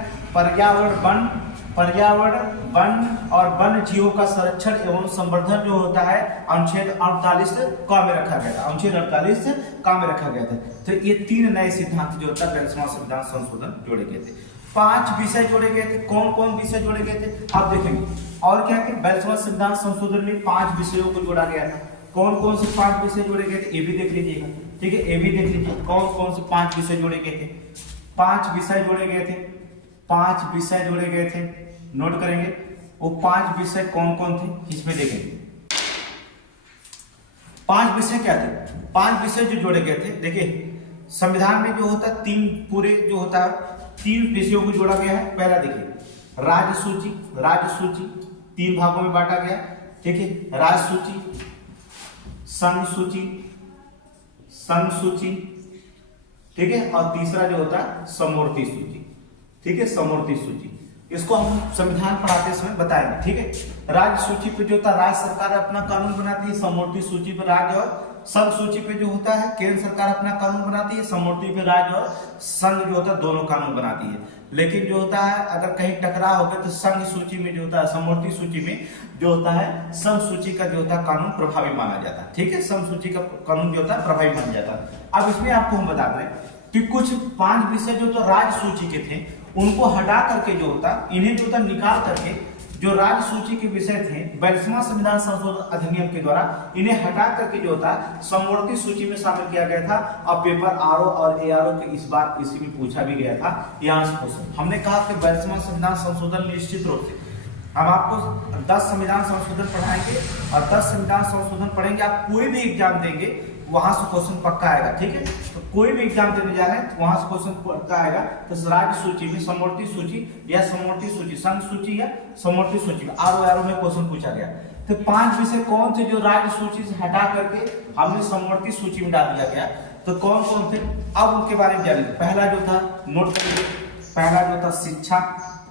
पर्यावरण, वन और वन्य जीवों का संरक्षण एवं संवर्धन जो होता है अनुच्छेद 48 का में रखा गया था, अनुच्छेद 48 का में रखा गया था। तो ये 3 नए सिद्धांत जो होता है 22वां संविधान संशोधन जोड़े गए थे। 5 विषय जोड़े गए थे। कौन कौन विषय जोड़े गए थे आप देखेंगे, और क्या कि 22वां संविधान संशोधन में 5 विषयों को जोड़ा गया था। कौन कौन से 5 विषय जोड़े गए थे ये भी देख लीजिएगा, ठीक है, ये भी देख लीजिए कौन कौन से 5 विषय जोड़े गए थे। 5 विषय जोड़े गए थे, 5 विषय जोड़े गए थे, नोट करेंगे वो 5 विषय कौन कौन थे इसमें देखेंगे। 5 विषय क्या थे, 5 विषय जो जोड़े गए थे, देखिए संविधान में जो होता है 3 पूरे जो होता है 3 विषयों को जोड़ा गया है। पहला देखिए राज्य सूची, 3 भागों में बांटा गया, ठीक है, राज्य सूची, संघ सूची, ठीक है, और तीसरा जो होता है समवर्ती सूची, ठीक है, समवर्ती सूची। इसको हम संविधान पढ़ाते समय बताएंगे, ठीक है। राज्य सूची पे जो होता है राज्य सरकार अपना कानून बनाती है, समवर्ती सूची पे राज्य और संघ सूची पे जो होता है केंद्र सरकार अपना कानून बनाती है, समवर्ती पे राज्य और संघ जो होता है दोनों कानून बनाती है। लेकिन जो होता है अगर कहीं टकराव हो गया तो संघ सूची में जो होता है, समवर्ती सूची में जो होता है संघ सूची का जो होता है कानून प्रभावी माना जाता है, ठीक है, संघ सूची का कानून जो होता है प्रभावी माना जाता है। अब इसमें आपको हम बता दें कि कुछ 5 विषय जो तो राज्य सूची के थे उनको हटा करके जो होता इन्हें जो होता निकाल करके जो राज्य सूची के विषय थे 22वां संविधान संशोधन अधिनियम के द्वारा इन्हें हटा करके जो होता समवर्ती सूची में शामिल किया गया था। अब पेपर आरओ और एआरओ के इस बार इसी में पूछा भी गया था। यहाँ से क्वेश्चन हमने कहा कि 22वां संविधान संशोधन निश्चित रूप से हम आपको 10 संविधान संशोधन पढ़ाएंगे और 10 संविधान संशोधन पढ़ेंगे, आप कोई भी एग्जाम देंगे वहां से क्वेश्चन पक्का आएगा, ठीक है। तो कोई भी एग्जाम देने जा रहे हैं तो वहां से क्वेश्चन पक्का आएगा। तो राज्य सूची में समवर्ती सूची या समवर्ती सूची, संघ सूची या समवर्ती सूची में आरओ में क्वेश्चन पूछा गया। तो 5 विषय कौन थे जो राज्य सूची से हटा करके हमने समवर्ती सूची में डाल दिया गया, तो कौन कौन थे अब उनके बारे में जानेंगे। पहला जो था नोट करेंगे, पहला जो था शिक्षा,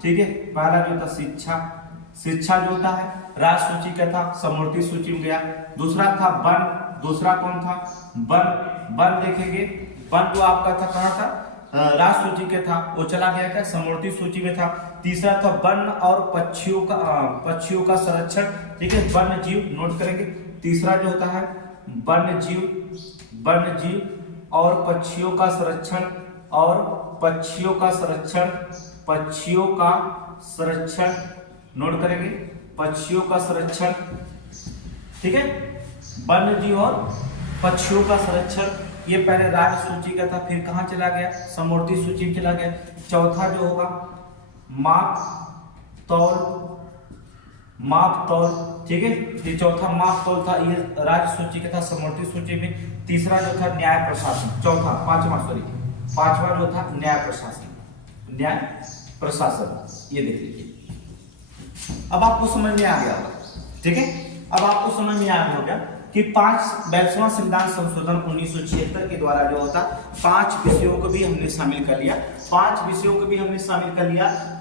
ठीक है, पहला जो था शिक्षा जो होता है राज्य सूची का था, समवर्ती सूची में गया। दूसरा था वन, दूसरा कौन था वन देखेंगे, वन जो आपका था कहाँ था राज्य सूची के था, वो चला गया क्या समवर्ती सूची में था। तीसरा था वन और पक्षियों का संरक्षण, ठीक है, वन्य जीव नोट करेंगे। तीसरा जो होता है वन्य जीव और पक्षियों का संरक्षण नोट करेंगे, पक्षियों का संरक्षण, ठीक है, वन्य जीव और पक्षियों का संरक्षण। ये पहले राज्य सूची का था, फिर कहां चला गया समवर्ती सूची में चला गया। चौथा जो होगा माप तौल, ठीक है, ये चौथा माप तौल था, ये राज्य सूची का था समवर्ती सूची में। तीसरा जो था न्याय प्रशासन, पांचवा जो था न्याय प्रशासन, ये देख लीजिए। अब आपको समझ में आ गया होगा, ठीक है, अब आपको समझ में आ गया होगा कि 22वां संविधान संशोधन 1976 के द्वारा जो होता 5 विषयों को भी हमने शामिल कर लिया।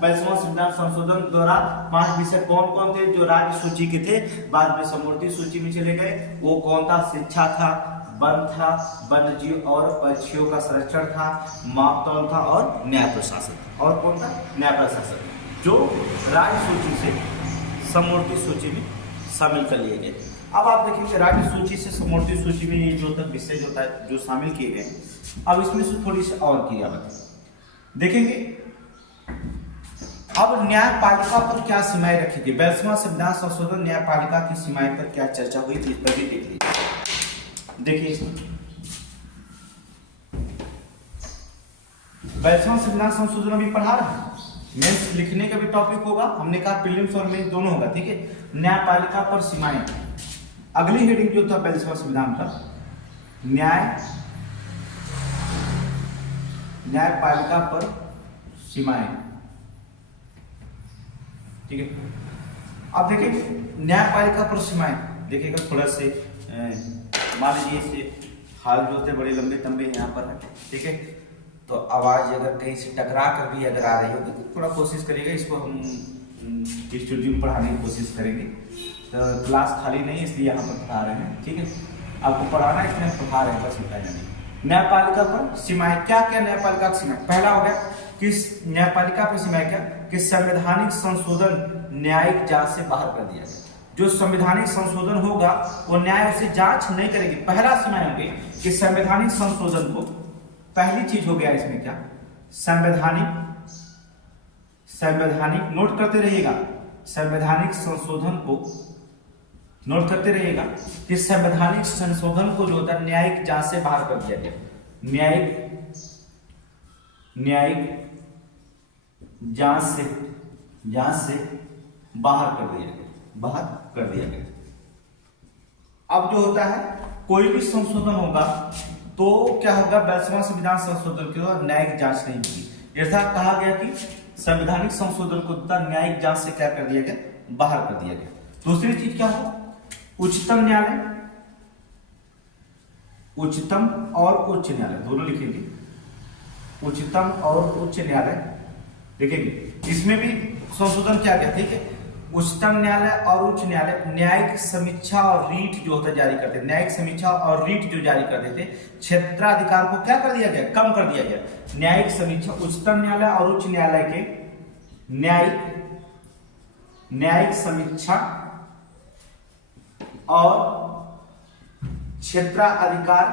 22वां संविधान संशोधन द्वारा 5 विषय कौन कौन थे जो राज्य सूची के थे, बाद में समवर्ती सूची में चले गए। वो कौन था, शिक्षा था, वन था, वन्यजीव और पक्षियों का संरक्षण था, मापतौल था और न्याय प्रशासन था। और कौन था? न्याय प्रशासन, जो राज्य सूची से समवर्ती सूची में शामिल कर लिए गए। अब आप देखेंगे राज्य सूची से समवर्ती सूची में ये जो होता है विषय जो होता है जो शामिल किए गए। अब इसमें से थोड़ी सी और क्रिया देखेंगे। अब न्यायपालिका पर क्या सीमाएं रखी थी? 42वां संविधान संशोधन न्यायपालिका की सीमाएं पर क्या चर्चा हुई थी, इस पर भी देख लीजिए। देखिए 42वां संविधान संशोधन अभी पढ़ा रहा है, मेंस लिखने का भी टॉपिक होगा, हमने कहा प्रीलिम्स और मेंस दोनों होगा, ठीक है। न्यायपालिका पर सीमाएं, अगली हेडिंग जो था 42वां संविधान का न्यायपालिका पर सीमाएं, ठीक है। अब देखिए न्यायपालिका पर सीमाएं देखिएगा, थोड़ा से मान लीजिए इसे हाल जो होते बड़े लंबे तंबे यहाँ पर है, ठीक है। तो आवाज अगर कहीं से टकरा कर भी अगर आ रही होगी तो थोड़ा कोशिश करिएगा, इसको हम स्टूडियो में पढ़ाने की कोशिश करेंगे। तो क्लास खाली नहीं इसलिए यहाँ पर पढ़ा रहे हैं, ठीक है। आपको पढ़ाना इसमें पढ़ा रहे हैं, बस इतना नहीं। न्यायपालिका पर सीमाएं, क्या क्या न्यायपालिका की सीमाएं? पहला हो गया कि न्यायपालिका पर सीमाएं क्या कि संवैधानिक संशोधन न्यायिक जांच से बाहर कर दिया गया। जो संवैधानिक संशोधन होगा वो न्याय उसे जांच नहीं करेगी। पहला सीमाएं होगी कि संवैधानिक संशोधन को, पहली चीज हो गया इसमें क्या, संवैधानिक नोट करते रहिएगा, संवैधानिक संशोधन को नोट करते रहिएगा कि संवैधानिक संशोधन को जो होता है न्यायिक जांच से बाहर कर दिया गया। न्यायिक जांच से बाहर कर दिया गया। अब जो होता है कोई भी संशोधन होगा तो क्या होगा, 42वां संविधान संशोधन के बाद न्यायिक जांच नहीं होगी। ऐसा कहा गया कि संवैधानिक संशोधन को न्यायिक जांच से क्या कर दिया गया, बाहर कर दिया गया। दूसरी चीज क्या हो, उच्चतम न्यायालय, उच्चतम और उच्च न्यायालय दोनों लिखेंगे, उच्चतम और उच्च न्यायालय लिखेंगे। इसमें भी संशोधन क्या क्या, ठीक है। उच्चतम न्यायालय और उच्च न्यायालय न्यायिक समीक्षा और रीट जो होता है जारी करते, न्यायिक समीक्षा और रीट जो जारी कर देते, क्षेत्राधिकार को क्या कर दिया गया, कम कर दिया गया। न्यायिक समीक्षा, उच्चतम न्यायालय और उच्च न्यायालय के न्यायिक समीक्षा और क्षेत्राधिकार,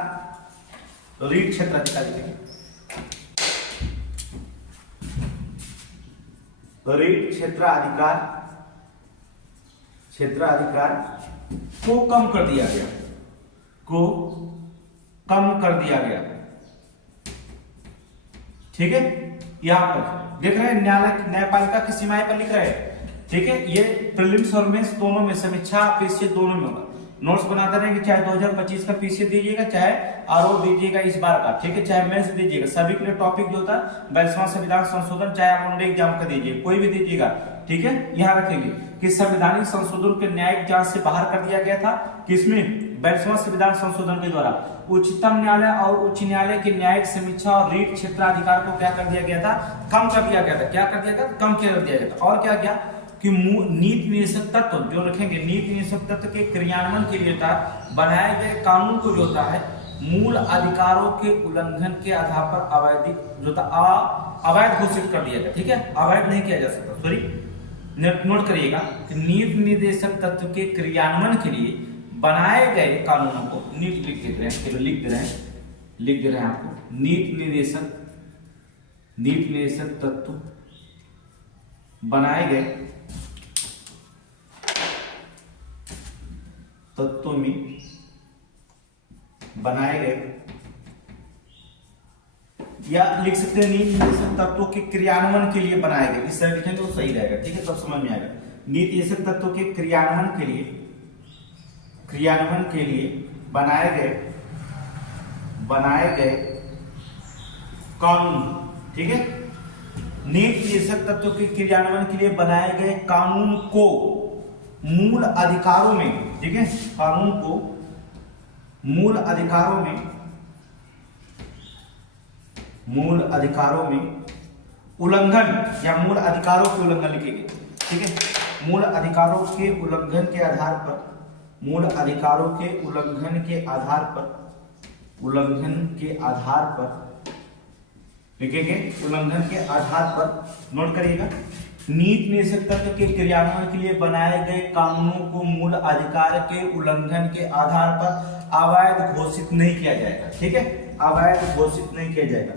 रीट क्षेत्राधिकार लिखेंगे, रीट क्षेत्राधिकार को कम कर दिया गया, ठीक है। यहां पर देख रहे हैं न्यायपालिका की सीमाएं पर लिख रहे हैं, ठीक है। ये प्रीलिम्स और मेंस दोनों में, समीक्षा पीसीएस दोनों में होगा। नोट्स बनाते रहेंगे, चाहे 2025 का पीसीएस दीजिएगा, चाहे आरओ दीजिएगा इस बार का, ठीक है, चाहे मेंस दीजिएगा, सभी के लिए टॉपिक जो होता है 42वां संविधान संशोधन, चाहे आप वनडे एग्जाम का दीजिए, कोई भी दीजिएगा, ठीक है। यहां रखेंगे कि संवैधानिक संशोधन के न्यायिक जांच से बाहर कर दिया गया था, किसमें, 42वां संविधान संशोधन के द्वारा। उच्चतम न्यायालय और उच्च न्यायालय की न्यायिक समीक्षा और रीट क्षेत्राधिकार को क्या कर दिया गया था, कम कर दिया गया था। क्या कर दिया था, कम कर दिया गया था। और क्या क्या कि नीति निर्देशक तत्व जो रखेंगे, नीति निर्देशक तत्व के क्रियान्वयन के लिए था बनाए गए कानून को जो होता है मूल अधिकारों के उल्लंघन के आधार पर अवैध घोषित कर दिया गया, ठीक है। अवैध नहीं किया जा सकता, सॉरी, नोट करिएगा कि नीति निर्देशक तत्व के क्रियान्वयन के लिए बनाए गए कानूनों को, नीट लिख दे रहे हैं, लिख दे रहे हैं आपको, नीति निर्देशक तत्व बनाए गए तत्वों में बनाए गए, या लिख सकते हैं नीति निर्देशक तत्वों के क्रियान्वयन के लिए बनाए गए, इस तरह लिखेंगे तो सही रहेगा, ठीक है, तब समझ में आएगा। नीति निर्देशक तत्वों के क्रियान्वयन के लिए बनाए गए कानून, ठीक है। नीति निर्देशक तत्वों के क्रियान्वयन के लिए बनाए गए कानून को मूल अधिकारों में, ठीक है, कानून को मूल अधिकारों में उल्लंघन, या मूल अधिकारों के उल्लंघन लिखेंगे, ठीक है। मूल अधिकारों के उल्लंघन के आधार पर उल्लंघन के आधार पर लिखेंगे, उल्लंघन के आधार पर नोट करिएगा, नीति निषेध तत्व के क्रियान्वयन के लिए बनाए गए कानूनों को मूल अधिकार के उल्लंघन के आधार पर अवैध घोषित नहीं किया जाएगा। ठीक है, अवैध घोषित नहीं किया जाएगा,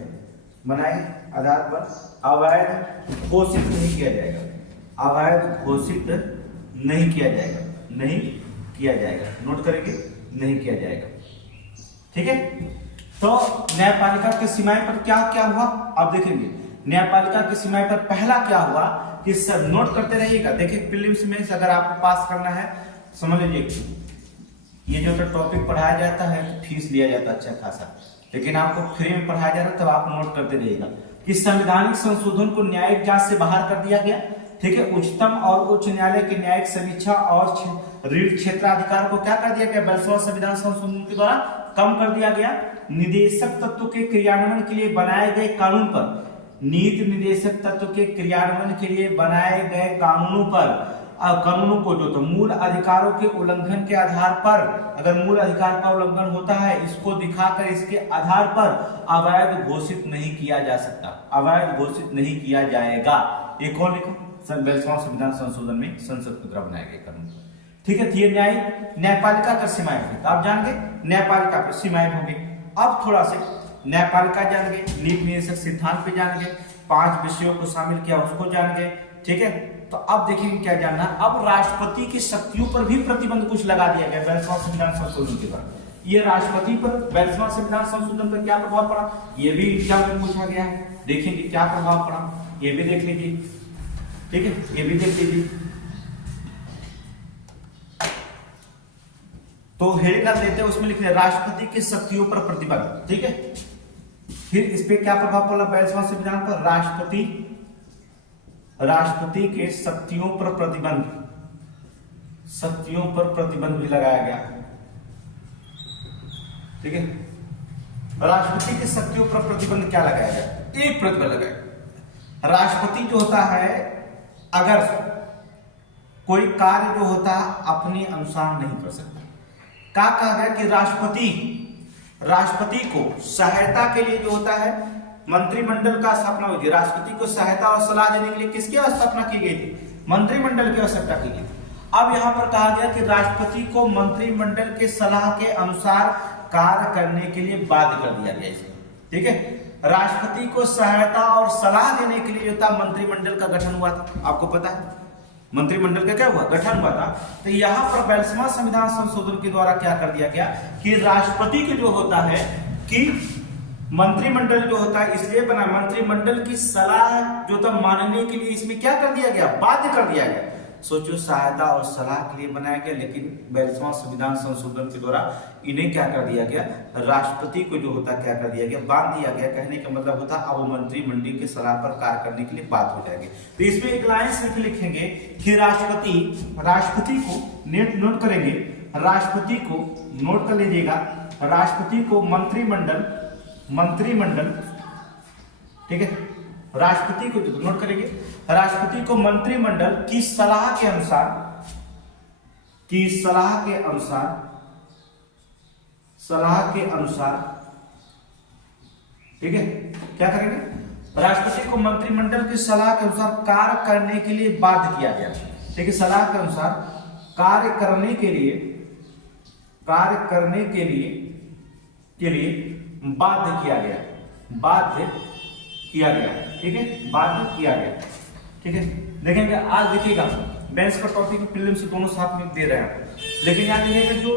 बनाए आधार पर अवैध घोषित नहीं किया जाएगा, अवैध घोषित नहीं किया जाएगा, नहीं किया जाएगा, नोट करेंगे, नहीं किया जाएगा। ठीक है, तो न्यायपालिका की सीमाएं पर क्या क्या हुआ अब देखेंगे। न्यायपालिका की सीमाएं पर पहला क्या हुआ कि सब नोट करते रहिएगा। देखिए प्रीलिम्स में अगर आपको पास करना है, समझ लीजिए ये जो तो टॉपिक पढ़ाया जाता है तो फीस लिया जाता है अच्छा खासा, लेकिन आपको फ्री में पढ़ाया जा रहा है तब आप नोट करते रहिएगा कि संवैधानिक संशोधन को न्यायिक जांच से बाहर कर दिया गया। ठीक है, उच्चतम और उच्च न्यायालय के न्यायिक समीक्षा और रीढ़ क्षेत्राधिकार को क्या कर दिया गया, 42वां संविधान संशोधन के द्वारा कम कर दिया गया। निदेशक तत्व के क्रियान्वयन के लिए बनाए गए कानून पर, नीति निदेशक तत्व के क्रियान्वयन के लिए बनाए गए कानूनों पर, कानूनों को जो तो मूल अधिकारों के उल्लंघन के आधार पर, अगर मूल अधिकार का उल्लंघन होता है इसको दिखाकर इसके आधार पर अवैध घोषित नहीं किया जा सकता, अवैध घोषित नहीं किया जाएगा। एक और लिखो, 42वां संविधान संशोधन में संसद के द्वारा बनाए गए कानून। ठीक है, ये न्यायपालिका का सीमाएं थी, तो आप जान गए न्यायपालिका पर सीमाएं होंगी। अब थोड़ा से न्यायपालिका जान गए, नीति निदेशक सिद्धांत पे जान गए, 5 विषयों को शामिल किया उसको जान गए। ठीक है, तो अब देखेंगे क्या जानना, अब राष्ट्रपति की शक्तियों पर भी प्रतिबंध कुछ लगा दिया गया 42वां संविधान संशोधन के बाद। ये राष्ट्रपति पर 42वां संविधान संशोधन पर क्या प्रभाव पड़ा, ये भी एग्जाम में पूछा गया है, देखेंगे क्या प्रभाव पड़ा, ये भी देख लीजिए। ठीक है, ये भी देख लीजिए। तो हेडिंग देते हैं, उसमें लिख रहे राष्ट्रपति की शक्तियों पर प्रतिबंध। ठीक है, फिर इस पे क्या प्रभाव पड़ा 42वां संविधान पर, राष्ट्रपति के शक्तियों पर प्रतिबंध, शक्तियों पर प्रतिबंध भी लगाया गया। ठीक है, राष्ट्रपति की शक्तियों पर प्रतिबंध क्या लगाया गया, एक प्रतिबंध लगाया, राष्ट्रपति जो होता है अगर कोई कार्य जो होता है अपने अनुसार नहीं कर सकता। क्या कहा गया कि राष्ट्रपति को सहायता के लिए जो होता है मंत्रिमंडल का स्थापना हुई थी। राष्ट्रपति को सहायता और सलाह देने के लिए किसकी स्थापना की गई थी, मंत्रिमंडल की आवश्यकता की गई। अब यहां पर कहा गया कि राष्ट्रपति को मंत्रिमंडल के सलाह के अनुसार कार्य करने के लिए बाध्य कर दिया गया इसमें। ठीक है, राष्ट्रपति को सहायता और सलाह देने के लिए जो था मंत्रिमंडल का गठन हुआ था, आपको पता है मंत्रिमंडल का क्या हुआ, गठन हुआ था। तो यहाँ पर 42वां संविधान संशोधन के द्वारा क्या कर दिया गया कि राष्ट्रपति के जो होता है कि मंत्रिमंडल जो होता है इसलिए बना, मंत्रिमंडल की सलाह जो था मानने के लिए इसमें क्या कर दिया गया, बाध्य कर दिया गया। सोचो, सहायता और सलाह के लिए बनाया गया, लेकिन 42वां संविधान संशोधन के द्वारा इन्हें क्या कर दिया गया, राष्ट्रपति को जो होता क्या कर दिया गया, बांध दिया गया। कहने का मतलब होता अब मंत्रिमंडल की सलाह पर कार्य करने के लिए बात हो जाएगी। तो इसमें एक लाइन से लिखेंगे कि राष्ट्रपति को नोट करेंगे, राष्ट्रपति को नोट कर लीजिएगा, राष्ट्रपति को मंत्रिमंडल ठीक है, राष्ट्रपति को नोट करेंगे, राष्ट्रपति को मंत्रिमंडल की सलाह के अनुसार ठीक है क्या करेंगे, राष्ट्रपति को मंत्रिमंडल की सलाह के अनुसार कार्य करने के लिए बाध्य किया गया। ठीक है, सलाह के अनुसार कार्य करने के लिए बाध्य किया गया, ठीक है, बाध्य किया गया। ठीक है, देखेंगे आज देखिएगा मेंस का टॉपिक प्रीलिम्स से दोनों साथ में दे रहे हैं, लेकिन यहाँ देखिएगा जो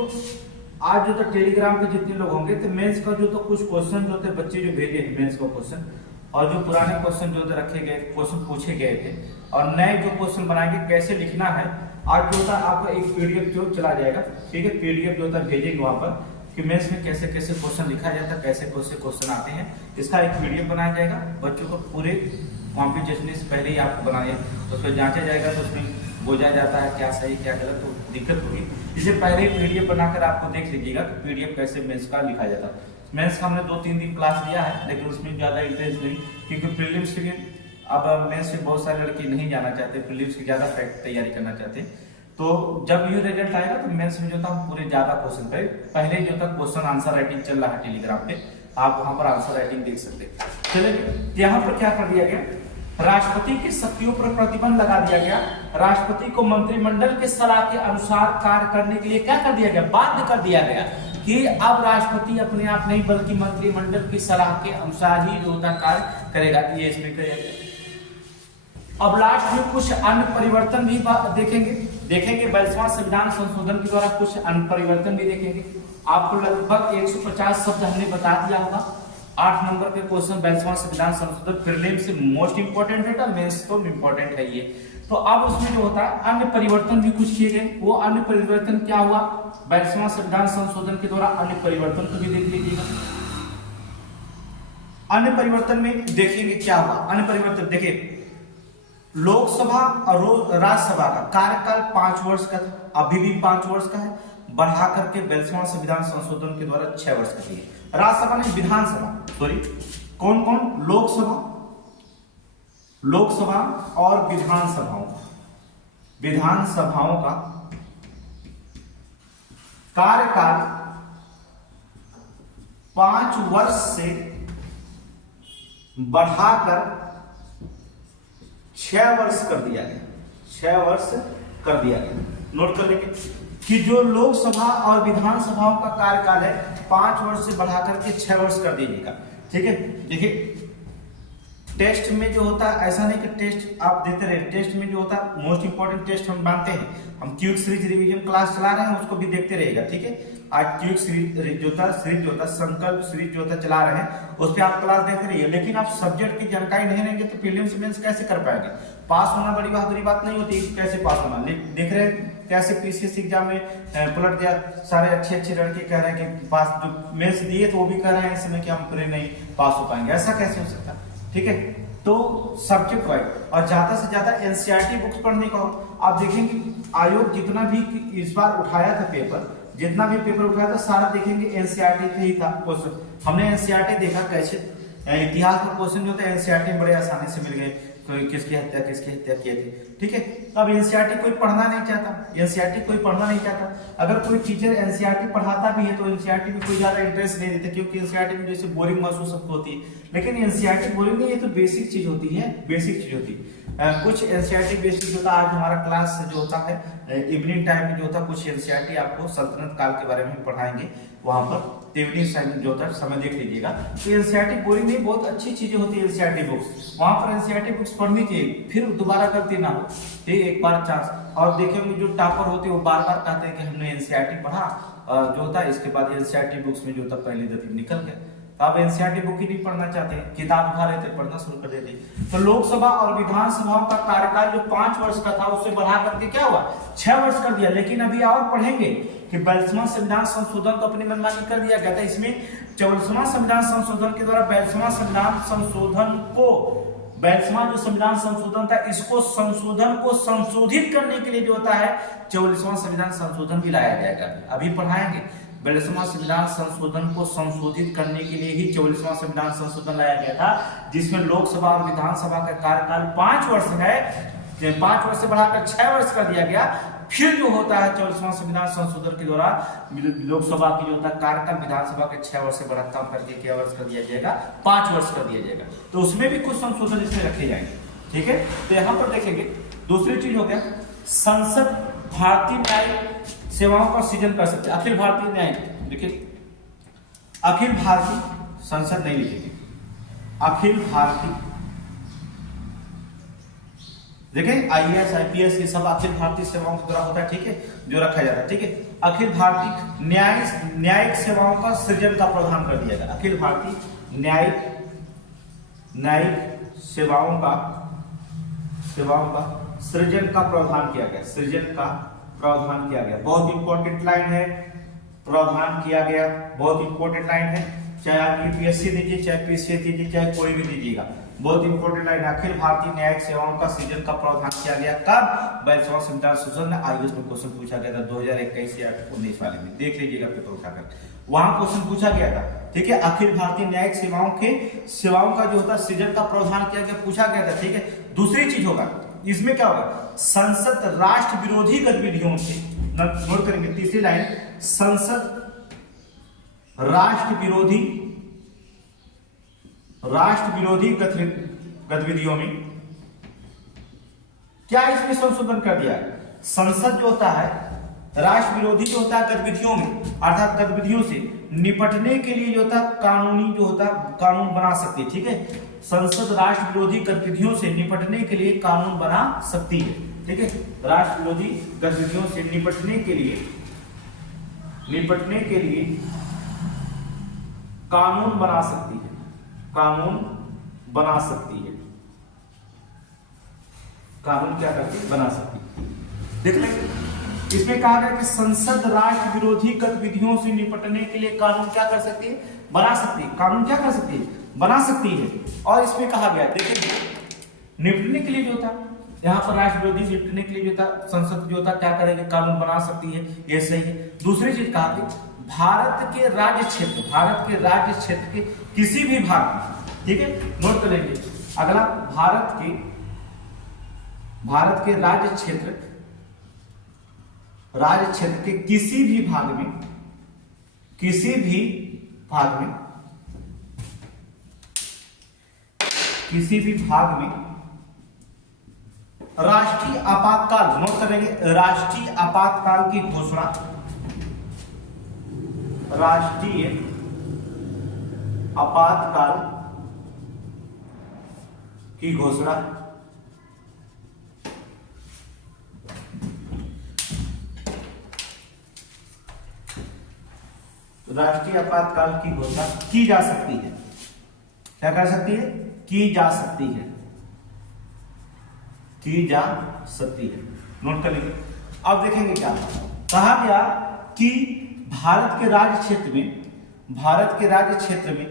आज जो तो टेलीग्राम पे जितने लोग होंगे तो मेंस का जो तो कुछ क्वेश्चन जो थे बच्चे जो भेजे हैं मेंस का क्वेश्चन, और जो पुराने क्वेश्चन जो रखे गए क्वेश्चन पूछे गए थे और नए जो क्वेश्चन बनाएंगे कैसे लिखना है, आज जो था आपका एक पीडीएफ जो चला जाएगा। ठीक है, पीडीएफ जो था भेजेंगे वहां पर कि मेंस में कैसे कैसे क्वेश्चन लिखा जाता है, कैसे कैसे क्वेश्चन आते हैं, इसका एक पीडीएफ बनाया जाएगा। बच्चों को पूरे कॉम्पिटिशन से पहले ही आपको बनाया तो उसमें जांचा जाएगा, तो उसमें बोझा जाता है क्या सही क्या गलत, तो दिक्कत होगी। इसे पहले ही पीडीएफ बनाकर आपको देख लीजिएगा कि पीडीएफ कैसे मेंस का लिखा जाता है। मेंस का हमने 2-3 दिन क्लास लिया है, लेकिन उसमें ज्यादा इंटरेस्ट नहीं, क्योंकि प्रीलिम्स के अब मेंस में बहुत सारे लड़के नहीं जाना चाहते, प्रीलिम्स की ज्यादा तैयारी करना चाहते हैं। तो जब ये रिजल्ट आएगा तो मेंस में जो था हम पूरे ज्यादा क्वेश्चन करें। पहले जो था क्वेश्चन आंसर राइटिंग चल रहा है टेलीग्राम पे, आप वहां पर आंसर राइटिंग देख सकते हैं। चलिए यहाँ पर क्या कर दिया गया, राष्ट्रपति की शक्तियों पर प्रतिबंध लगा दिया गया। राष्ट्रपति को मंत्रिमंडल के सलाह के अनुसार कार्य करने के लिए क्या कर दिया गया, बाध्य कर दिया गया कि अब राष्ट्रपति अपने आप नहीं बल्कि मंत्रिमंडल की सलाह के अनुसार ही जो होता कार्य करेगा। ये इसमें करेगा। अब लास्ट में कुछ अन्य परिवर्तन भी देखेंगे 42वां संविधान संशोधन के द्वारा कुछ अन्य परिवर्तन भी देखेंगे। आपको लगभग 150 शब्द हमने बता दिया होगा। 8 नंबर के क्वेश्चन 42वां संविधान संशोधन प्रीलिम से मोस्ट इंपोर्टेंट है, मेंस तो इंपोर्टेंट है ये। तो अब उसमें जो होता है अन्य परिवर्तन भी कुछ किए गए। वो अन्य परिवर्तन क्या हुआ, 42वां संविधान संशोधन के द्वारा अन्य परिवर्तन को भी देख लीजिएगा। अन्य परिवर्तन में देखेंगे क्या हुआ। अन्य परिवर्तन देखिए, लोकसभा और राज्यसभा का कार्यकाल 5 वर्ष का था, अभी भी 5 वर्ष का है, बढ़ा करके 42वां संविधान संशोधन के द्वारा 6 वर्ष का दिया। राज्यसभा ने विधानसभा, सॉरी कौन कौन, लोकसभा और विधानसभाओं का कार्यकाल 5 वर्ष से बढ़ाकर 6 वर्ष कर दिया गया। 6 वर्ष कर दिया गया। नोट कर लेंगे कि जो लोकसभा और विधानसभाओं का कार्यकाल है 5 वर्ष से बढ़ाकर के 6 वर्ष कर दीजिएगा। ठीक है, देखिए टेस्ट में जो होता है ऐसा नहीं कि टेस्ट आप देते रहे, टेस्ट में जो होता है मोस्ट इंपोर्टेंट टेस्ट हम मानते हैं, हम क्विक सीरीज रिवीजन क्लास चला रहे हैं, उसको भी देखते रहेगा। ठीक है, आज क्विक सीरीज जो था संकल्प सीरीज जो था चला रहे हैं, उस पर आप क्लास देखते रहिए। लेकिन आप सब्जेक्ट की जानकारी नहीं रहेंगे तो प्रीलिम्स मेंस कैसे कर पाएंगे। पास होना बड़ी बहादुरी बात नहीं होती, कैसे पास होना। देख रहे हैं कैसे पीसीएस एग्जाम में पलट दिया, सारे अच्छे लड़के कह रहे हैं कि पास, जो मेंस दिए तो वो भी कह रहे हैं इस समय कि हम पूरे नहीं पास हो पाएंगे। ऐसा कैसे हो सकता है। ठीक है, तो सब्जेक्ट वाइज और ज्यादा से ज्यादा एनसीईआरटी बुक्स पढ़ने का हो। आप देखेंगे आयोग जितना भी इस बार उठाया था पेपर, जितना भी पेपर उठाया था सारा देखेंगे एनसीईआरटी पे ही था क्वेश्चन। हमने एनसीईआरटी देखा कैसे इतिहास का क्वेश्चन जो था एनसीईआरटी में बड़े आसानी से मिल गए, कोई किसकी हत्या किए थे। ठीक है, तो अब एनसीईआरटी कोई पढ़ना नहीं चाहता, एनसीईआरटी कोई पढ़ना नहीं चाहता। अगर कोई टीचर एनसीईआरटी पढ़ाता भी है तो एनसीईआरटी में कोई ज्यादा इंटरेस्ट नहीं देता, क्योंकि एनसीईआरटी में जैसे बोरिंग महसूस होती है। लेकिन एनसीईआरटी बोरिंग नहीं, ये तो बेसिक चीज होती है, बेसिक चीज होती है। कुछ एनसीईआरटी बेसिक होता है। आज हमारा क्लास जो होता है इवनिंग टाइम में जो होता है, कुछ एनसीईआरटी आपको सल्तनत काल के बारे में पढ़ाएंगे, वहां पर इवनिंग टाइम जो होता है समय देख लीजिएगा। तो एनसीईआरटी बोरिंग नहीं, बहुत अच्छी चीजें होती है एनसीईआरटी बुक्स, वहां पर एनसीईआरटी बुक्स पढ़नी चाहिए, फिर दोबारा गलती ना हो। एक बार चांस। और देखेंगे जो टॉपर होते हैं वो बार बार कहते हैं कि हमने एनसीईआरटी पढ़ा, जो होता है इसके बाद एनसीईआरटी बुक्स में जो होता पहले दफे निकल गया। तो आप एनसीईआरटी बुक ही नहीं पढ़ना चाहते, किताब उठा लेते पढ़ना शुरू कर देते। तो लोकसभा और विधानसभाओं का कार्यकाल जो 5 वर्ष का था उससे बढ़ा करके क्या हुआ 6 वर्ष कर दिया। लेकिन अभी और पढ़ेंगे कि 42वां संविधान संशोधन को अपनी मनमानी कर दिया गया था। इसमें 44वां संविधान संशोधन के द्वारा 42वां संविधान संशोधन को 42वां जो संविधान संशोधन था इसको संशोधन को संशोधित करने के लिए जो होता है 44वां संविधान संशोधन भी लाया जाएगा। अभी पढ़ाएंगे 42वां संविधान संशोधन को संशोधित करने के लिए ही 44वां संविधान संशोधन लाया गया था, जिसमें लोकसभा और विधानसभा का कार्यकाल 5 वर्ष है, 5 वर्ष से बढ़ाकर 6 वर्ष कर दिया गया। फिर जो होता है 44वां संविधान संशोधन के द्वारा लोकसभा की जो होता है कार्यकाल विधानसभा के 6 वर्ष से बढ़ा कम करके क्या वर्ष कर दिया जाएगा 5 वर्ष कर दिया जाएगा। तो उसमें भी कुछ संशोधन इसमें रखे जाएंगे। ठीक है, तो यहाँ पर देखेंगे दूसरी चीज हो गया संसद भारतीय न्यायिक सेवाओं का सृजन कर सकते हैं। अखिल भारतीय न्यायिक, देखिए अखिल भारतीय संसद नहीं लिखेंगे, अखिल भारतीय, देखें आईएएस आईपीएस ये सब अखिल भारतीय सेवाओं के द्वारा होता है। ठीक है, जो रखा जाता है। ठीक है, अखिल भारतीय न्यायिक सेवाओं का सृजन का प्रावधान कर दिया गया। अखिल भारतीय न्यायिक सेवाओं का सृजन का प्रावधान किया गया, सृजन का प्रावधान किया गया। बहुत इंपॉर्टेंट लाइन है, प्रावधान किया गया, बहुत इंपॉर्टेंट लाइन है। चाहे आप यूपीएससी दीजिए, चाहे पीसीएस दीजिए, चाहे कोई भी दीजिएगा, बहुत इंपॉर्टेंट लाइन। अखिल भारतीय न्यायिक सेवाओं का सृजन का प्रावधान किया गया कब 42वां संविधान संशोधन में। आईएएस में क्वेश्चन पूछा गया था 2021 या 19 वाले में, देख लीजिएगा पेपर उठाकर, वहां क्वेश्चन पूछा गया था। ठीक है, अखिल भारतीय न्यायिक सेवाओं का जो होता है सृजन का प्रावधान किया गया, पूछा गया था। ठीक है, दूसरी चीज होगा इसमें क्या होगा, संसद राष्ट्र विरोधी गतिविधियों से, नोट करेंगे तीसरी लाइन, संसद राष्ट्र विरोधी गतिविधियों में क्या इसमें संशोधन कर दिया। संसद जो होता है राष्ट्र विरोधी जो होता है गतिविधियों में, अर्थात गतिविधियों से निपटने के लिए जो होता है कानूनी जो होता है कानून बना सकती है। ठीक है, संसद राष्ट्र विरोधी गतिविधियों से निपटने के लिए कानून बना सकती है। ठीक है, राष्ट्र विरोधी गतिविधियों से निपटने के लिए कानून बना सकती है, कानून बना सकती है, कानून क्या करती है, बना सकती है। देख लेंगे इसमें कहा गया कि संसद राष्ट्र विरोधी गतिविधियों से निपटने के लिए कानून क्या कर सकती है, बना सकती है। कानून क्या कर सकती है, बना सकती है। और इसमें कहा गया देखिए निपटने के लिए जो था यहाँ पर राष्ट्र विरोधी निपटने के लिए जो था संसद जो था क्या करेगी, कानून बना सकती है, ये सही है। दूसरी चीज कहा कि भारत के राज्य क्षेत्र के किसी भी भाग में, ठीक है, नोट कर लेंगे अगला, भारत के राज्य क्षेत्र के किसी भी भाग में राष्ट्रीय आपातकाल, नोट करेंगे राष्ट्रीय आपातकाल की घोषणा, राष्ट्रीय आपातकाल की घोषणा राष्ट्रीय आपातकाल की घोषणा की जा सकती है। क्या कर सकती है, की जा सकती है, की जा सकती है। नोट कर लीजिए। अब देखेंगे क्या कहा गया कि भारत के राज्य क्षेत्र में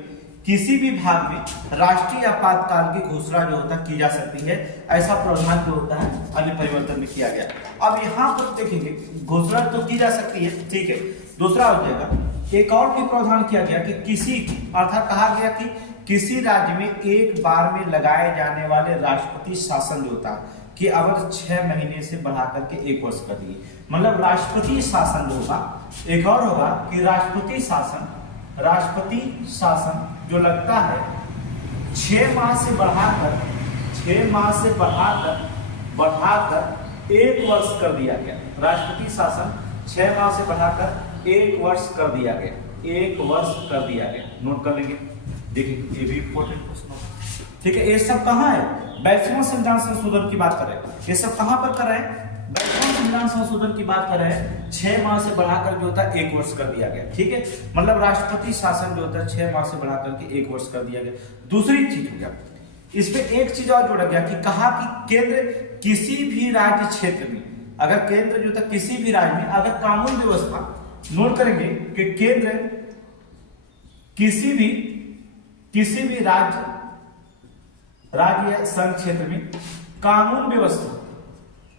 किसी भी भाग में राष्ट्रीय आपातकाल की घोषणा जो होता है की जा सकती है। ऐसा प्रावधान जो होता है अन्य परिवर्तन में किया गया। अब यहां पर देखेंगे घोषणा तो की जा सकती है, ठीक है। दूसरा हो जाएगा एक और भी प्रावधान किया गया कि किसी, अर्थात कहा गया कि किसी राज्य में एक बार में लगाए जाने वाले राष्ट्रपति शासन जो होता है कि अगर 6 महीने से बढ़ा करके 1 वर्ष कर दिए, मतलब राष्ट्रपति शासन जो होगा। एक और होगा कि राष्ट्रपति शासन जो लगता है 6 माह से बढ़ाकर 1 वर्ष कर दिया गया। राष्ट्रपति शासन 6 माह से बढ़ाकर 1 वर्ष कर दिया गया, 1 वर्ष कर दिया गया। नोट कर लेंगे, देखिए ये भी इंपॉर्टेंट क्वेश्चन है, ठीक है। ये सब कहाँ है, 42वां संविधान संशोधन की बात कर रहे हैं। ये सब कहाँ पर कर रहे हैं, 42वां संविधान संशोधन की बात कर रहे हैं। 6 माह से बढ़ाकर जो होता है 1 वर्ष कर दिया गया, ठीक है। मतलब राष्ट्रपति शासन जो होता है 6 माह से बढ़ाकर के 1 वर्ष कर दिया गया। दूसरी चीज हो गया, इस पे एक चीज और जोड़ा गया कि कहा कि केंद्र किसी भी राज्य क्षेत्र में, अगर केंद्र जो था किसी भी राज्य में अगर कानून व्यवस्था, नोट करेंगे कि केंद्र किसी भी राज्य या संघ क्षेत्र में कानून व्यवस्था,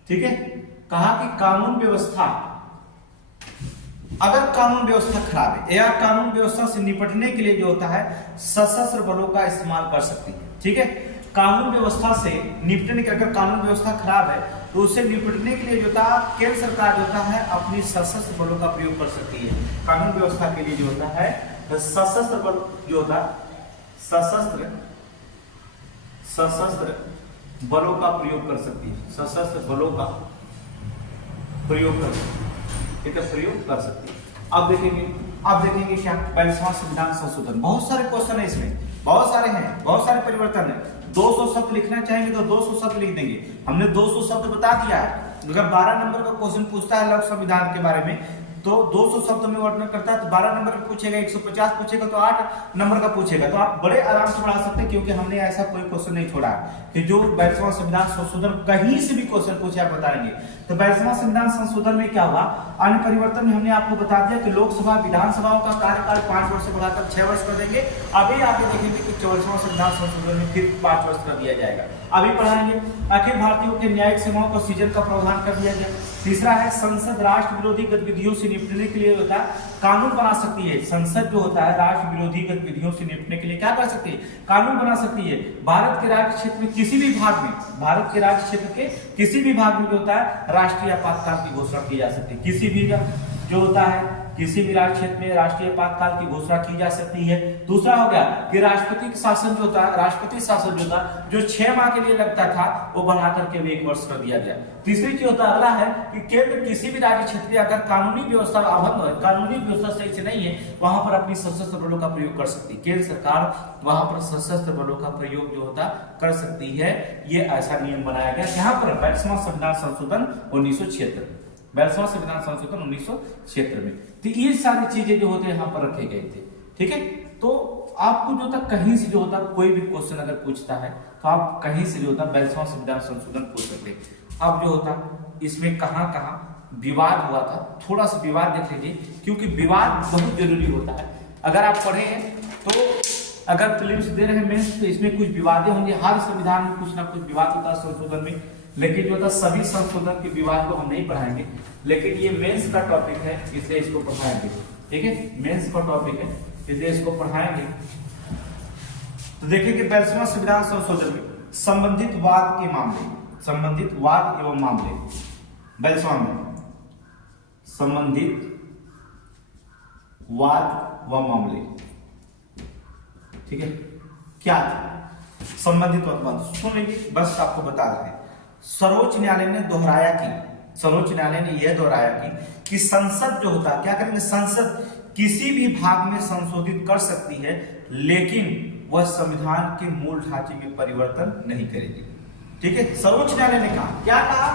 ठीक है, कहा कि कानून व्यवस्था, अगर कानून व्यवस्था खराब है या कानून व्यवस्था से निपटने के लिए जो होता है सशस्त्र बलों का इस्तेमाल कर सकती है, ठीक है। कानून व्यवस्था से निपटने के, अगर कानून व्यवस्था खराब है तो उससे निपटने के लिए जो था केंद्र सरकार जो होता है अपनी सशस्त्र बलों का प्रयोग कर सकती है। कानून व्यवस्था के लिए जो होता है सशस्त्र बल जो होता है सशस्त्र बलों का प्रयोग कर सकती है, सशस्त्र बलों का प्रयोग कर सकती है। अब देखेंगे क्या 42वां संविधान संशोधन। बहुत सारे क्वेश्चन है इसमें, बहुत सारे परिवर्तन है। 200 शब्द लिखना चाहेंगे तो 200 शब्द लिख देंगे। हमने 200 शब्द बता दिया है। अगर 12 नंबर का क्वेश्चन पूछता है लोक संविधान के बारे में तो 200 शब्द में वर्णन करता है, तो 12 नंबर का पूछेगा, 150 पूछेगा तो 8 नंबर का पूछेगा। तो आप बड़े आराम से पढ़ा सकते हैं, क्योंकि हमने ऐसा कोई क्वेश्चन नहीं छोड़ा कि जो 42वां संविधान संशोधन कहीं से भी क्वेश्चन पूछे आप बताएंगे। तो 42वां संविधान संशोधन में क्या हुआ, अन्य परिवर्तन में हमने आपको बता दिया कि लोकसभा विधानसभाओं का कार्यकाल 5 वर्ष से बढ़ाकर 6 वर्ष कर देंगे। अभी आगे देखेंगे कि 44वां संविधान संशोधन में फिर 5 वर्ष कर दिया जाएगा। अभी पढ़ाएंगे अखिल भारतीयों के न्यायिक सेवाओं को सृजन का प्रावधान कर दिया गया। तीसरा है संसद राष्ट्र विरोधी गतिविधियों से निपटने के लिए होता है कानून बना सकती है। संसद जो होता है राष्ट्र विरोधी गतिविधियों से निपटने के लिए क्या कर सकती है, कानून बना सकती है। भारत के राज्य क्षेत्र में किसी भी भाग में, भारत के राज्य क्षेत्र के किसी भी भाग में जो होता है राष्ट्रीय आपातकाल की घोषणा की जा सकती है। किसी भी जो होता है किसी भी राज्य क्षेत्र में राष्ट्रीय आपातकाल की घोषणा की जा सकती है। दूसरा हो गया कि राष्ट्रपति का शासन जो होता है, राष्ट्रपति शासन जो था जो 6 माह के लिए लगता था वो बढ़ा करके 1 वर्ष कर दिया गया। तीसरी चीज होता अगला है कि केंद्र किसी भी राज्य क्षेत्र में अगर कानूनी व्यवस्था अभंग है, कानूनी व्यवस्था सही से नहीं है, वहां पर अपनी सशस्त्र बलों का प्रयोग कर सकती है। केंद्र सरकार वहां पर सशस्त्र बलों का प्रयोग जो होता कर सकती है। ये ऐसा नियम बनाया गया यहाँ पर 42वां संविधान संशोधन 1976, 42वां संविधान संशोधन 1976 में। तो ये सारी चीजें जो होते यहाँ पर रखे गए थे। ठीक है, तो आपको जो होता कहीं से जो होता कोई भी क्वेश्चन अगर पूछता है तो आप कहीं से जो होता 42वां संविधान संशोधन पूछ सकते हैं। अब जो होता इसमें कहाँ कहाँ विवाद हुआ था, थोड़ा सा विवाद देख लीजिए, क्योंकि विवाद बहुत जरूरी होता है। अगर आप पढ़े हैं तो अगर प्रीलिम्स दे रहे हैं मेंस तो इसमें कुछ विवादें होंगे। हर संविधान में कुछ ना कुछ विवाद होता है संशोधन में, लेकिन जो होता सभी संशोधन के विवाद को हम नहीं पढ़ाएंगे, लेकिन ये मेंस का टॉपिक है इसलिए इसको पढ़ाएंगे। ठीक है, मेंस का टॉपिक है इसलिए इसको पढ़ाएंगे। तो देखिए कि 42वां संविधान संशोधन में संबंधित वाद के मामले, संबंधित वाद एवं मामले 42वां में संबंधित वाद व मामले। ठीक है, क्या संबंधित वाद, सुन लीजिए, बस आपको बता रहे हैं। सर्वोच्च न्यायालय ने दोहराया कि, सर्वोच्च न्यायालय ने यह दोहराया कि संसद जो होता क्या करेंगे, संसद किसी भी भाग में संशोधित कर सकती है, लेकिन वह संविधान के मूल ढांचे में परिवर्तन नहीं करेगी। ठीक है, सर्वोच्च न्यायालय ने कहा, क्या कहा,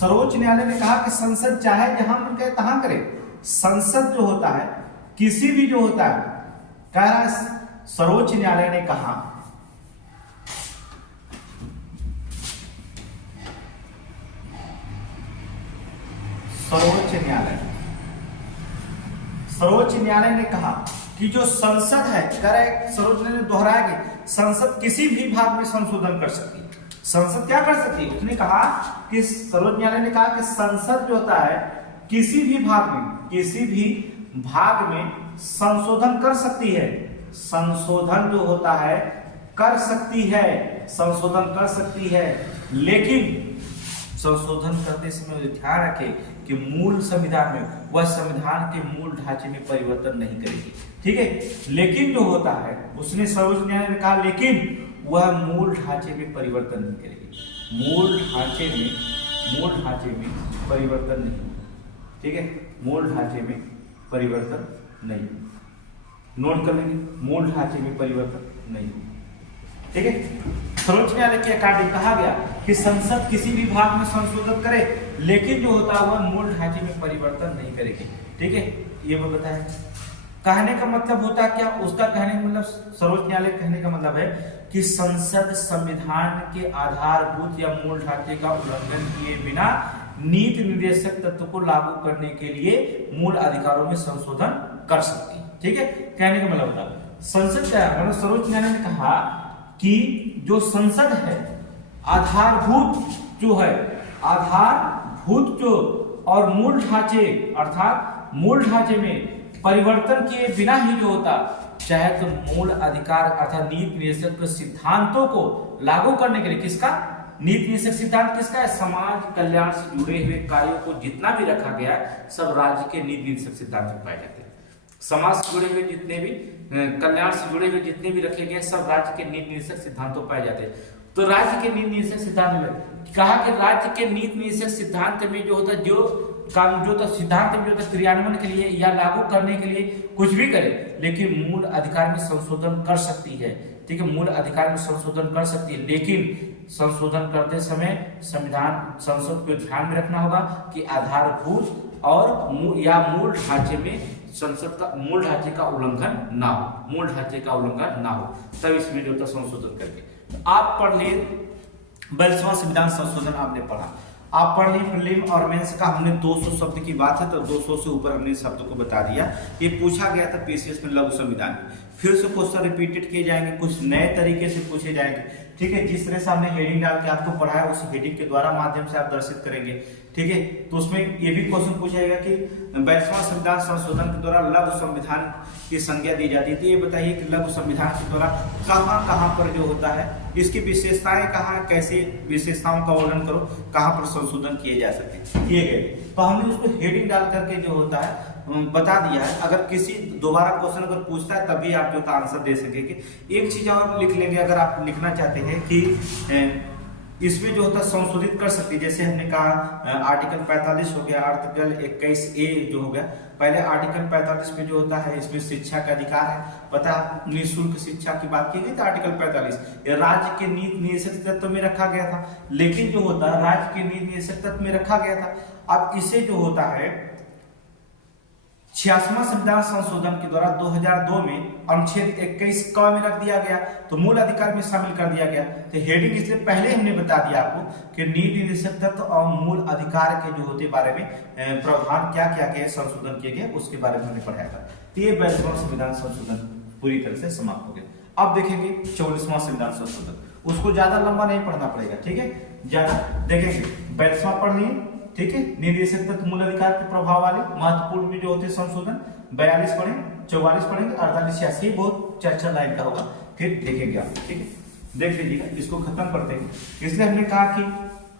सर्वोच्च न्यायालय ने कहा कि संसद चाहे जहां मन करे तहां करे। संसद जो होता है किसी भी जो होता है, कह रहा है सर्वोच्च न्यायालय ने कहा सर्वोच्च न्यायालय ने कहा कि जो संसद है, कह रहे सर्वोच्च न्यायालय ने दोहराया कि संसद किसी भी भाग में संशोधन कर सकती है। संसद क्या कर सकती है, उसने कहा कि सर्वोच्च न्यायालय ने कहा कि संसद जो होता है किसी भी भाग में, किसी भी भाग में संशोधन कर सकती है। संशोधन जो होता है कर सकती है, संशोधन कर सकती है, लेकिन संशोधन करते समय ध्यान रखें कि मूल संविधान में, वह संविधान के मूल ढांचे में परिवर्तन नहीं करेगी। ठीक है, लेकिन जो होता है उसने सर्वोच्च न्यायालय ने कहा लेकिन वह मूल ढांचे में परिवर्तन नहीं करेगी। मूल ढांचे में परिवर्तन नहीं। ठीक है, मूल ढांचे में परिवर्तन नहीं, नोट कर लेंगे, मूल ढांचे में परिवर्तन नहीं। ठीक है, सर्वोच्च न्यायालय के अकॉर्डिंग कहा गया कि संसद किसी भी भाग में संशोधन करे, लेकिन जो होता है वह मूल ढांचे में परिवर्तन नहीं करेगी। ठीक है, ये वो बताया। कहने का मतलब होता क्या, उसका कहने का मतलब, सर्वोच्च न्यायालय कहने का मतलब है कि संसद संविधान के आधारभूत या मूल ढांचे का उल्लंघन किए बिना नीति निर्देशक तत्व को लागू करने के लिए मूल अधिकारों में संशोधन कर सकती है। ठीक है, कहने का मतलब होता है संसद क्या है, मतलब सर्वोच्च न्यायालय ने कहा कि जो संसद है आधारभूत जो है, आधारभूत जो और मूल ढांचे, अर्थात मूल ढांचे में परिवर्तन किए बिना ही जो होता, चाहे तो मूल अधिकार अर्थात नीति निर्देशक के सिद्धांतों को लागू करने के लिए, किसका नीति निर्देशक सिद्धांत किसका है, समाज कल्याण से जुड़े हुए कार्यों को जितना भी रखा गया है सब राज्य के नीति निर्देशक सिद्धांत में पाए जाते हैं। समाज से जुड़े हुए जितने भी, कल्याण से जुड़े हुए जितने भी रखे गए सब राज्य के नीति निर्देशक सिद्धांतों पाए जाते हैं। तो राज्य के नीति निर्देशक सिद्धांत में कहा कि राज्य के नीति निर्देशक सिद्धांत में जो होता है, जो कानून जो तो सिद्धांत में जो होता क्रियान्वयन के लिए या लागू करने के लिए कुछ भी करे, लेकिन मूल अधिकार में संशोधन कर सकती है। ठीक है, मूल अधिकार में संशोधन कर सकती है, लेकिन संशोधन करते समय संविधान संसद को ध्यान में रखना होगा कि आधारभूत और या मूल ढांचे में संसद का मूल ढांचे का उल्लंघन ना हो, मूल ढांचे का उल्लंघन ना हो, तब इसमें जो होता संशोधन करके। तो आप पढ़ लिए 42वां संविधान संशोधन, आपने पढ़ा, आप पढ़ लिए प्रीलिम और मेंस का। हमने 200 शब्द की बात है तो 200 से ऊपर हमने शब्द को बता दिया। ये पूछा गया था पीसीएस में लघु संविधान में। फिर से क्वेश्चन रिपीटेड किए जाएंगे, कुछ नए तरीके से पूछे जाएंगे, ठीक है। जिस तरह से हमने हेडिंग डाल के आपको पढ़ाया उस हेडिंग के द्वारा माध्यम से आप दर्शित करेंगे, ठीक है। तो उसमें ये भी क्वेश्चन पूछा जाएगा कि 22वां संविधान संशोधन के द्वारा लघु संविधान की संज्ञा दी जाती है। तो ये बताइए कि लघु संविधान के द्वारा कहाँ कहाँ पर जो होता है, इसकी विशेषताएं कहाँ, कैसे विशेषताओं का वर्णन करो, कहाँ पर संशोधन किए जा सकते किए गए। तो हमने उसको हेडिंग डाल करके जो होता है बता दिया है। अगर किसी दोबारा क्वेश्चन अगर पूछता है तभी आप जो आंसर दे सकेंगे। एक चीज और लिख लेंगे, अगर आप लिखना चाहते हैं कि इसमें जो होता है संशोधित कर सकते हैं, जैसे हमने कहा आर्टिकल 45 हो गया, आर्टिकल 21A जो हो गया। पहले आर्टिकल 45 में जो होता है इसमें शिक्षा का अधिकार है, पता निःशुल्क शिक्षा की बात की गई थी। आर्टिकल 45 ये राज्य के नीति निदेशक तत्व में रखा गया था, लेकिन जो होता है राज्य के नीति निदेशक तत्व में रखा गया था। अब इसे जो होता है 86वां संविधान संशोधन के द्वारा 2002 में अनुच्छेद 21 क में रख दिया गया, तो मूल अधिकार में शामिल कर दिया गया। तो हेडिंग इसलिए पहले हमने बता दिया आपको कि नीति निदेशक तत्व और मूल अधिकार के जो होते बारे में प्रावधान क्या क्या के संशोधन किए गए उसके बारे में हमने पढ़ाया था। तो ये 22वां संविधान संशोधन पूरी तरह से समाप्त हो गया। अब देखेंगे 44वां संविधान संशोधन, उसको ज्यादा लंबा नहीं पढ़ना पड़ेगा, ठीक है। ज्यादा देखेंगे 22वां पढ़ लिए, ठीक है। निदेशक तत्व मूल अधिकार के प्रभाव वाले महत्वपूर्ण में जो होते संशोधन 42 पढ़े, 44 पढ़ेंगे, 48 86 बहुत चर्चा लाइन का होगा, फिर देखेंगे आप, ठीक है। देख लीजिएगा, इसको खत्म करते हैं। इसलिए हमने कहा कि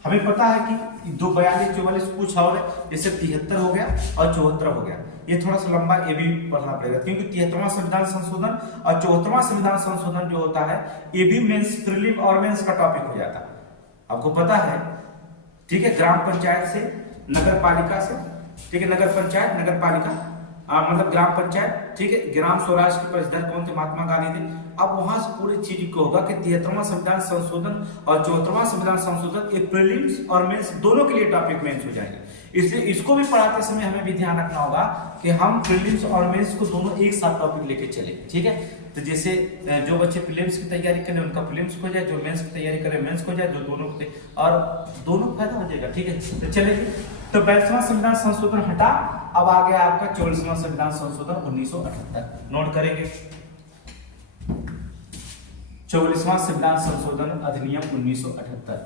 हमें पता है कि 2 42 44 कुछ और है, जैसे 73 हो गया और 74 हो गया। ये थोड़ा सा लंबा ये भी पढ़ना पड़ेगा, क्योंकि 73वां संविधान संशोधन और 74वां संविधान संशोधन जो होता है ये भी मेंस प्रीलिम और मेंस का टॉपिक हो जाता है, आपको पता है, ठीक है। ग्राम पंचायत से नगर पालिका से, ठीक है, नगर पंचायत नगर पालिका मतलब ग्राम पंचायत, ठीक है। ग्राम स्वराज के प्रतिष्ठाता कौन थे? महात्मा गांधी थे। अब वहां से पूरी चीज को होगा कि 73वां संविधान संशोधन और 74वां संविधान संशोधन एक प्रीलिम्स और मेंस दोनों के लिए टॉपिक मेंस हो जाएगा। इसलिए इसको भी पढ़ाते समय हमें भी ध्यान रखना होगा कि हम प्रीलिम्स और मेंस को दोनों एक साथ टॉपिक लेके चले, ठीक है। तो जैसे जो बच्चे प्रीलिम्स की तैयारी करें उनका प्रीलिम्स हो जाए, जो मेंस की तैयारी करें मेंस हो जाए, जो दोनों और दोनों फायदा हो जाएगा, ठीक है। तो चलिए, तो 22वां संविधान संशोधन हटा, अब आ गया आपका 44वां संविधान संशोधन 1978। नोट करेंगे 44वां संविधान संशोधन अधिनियम 1978।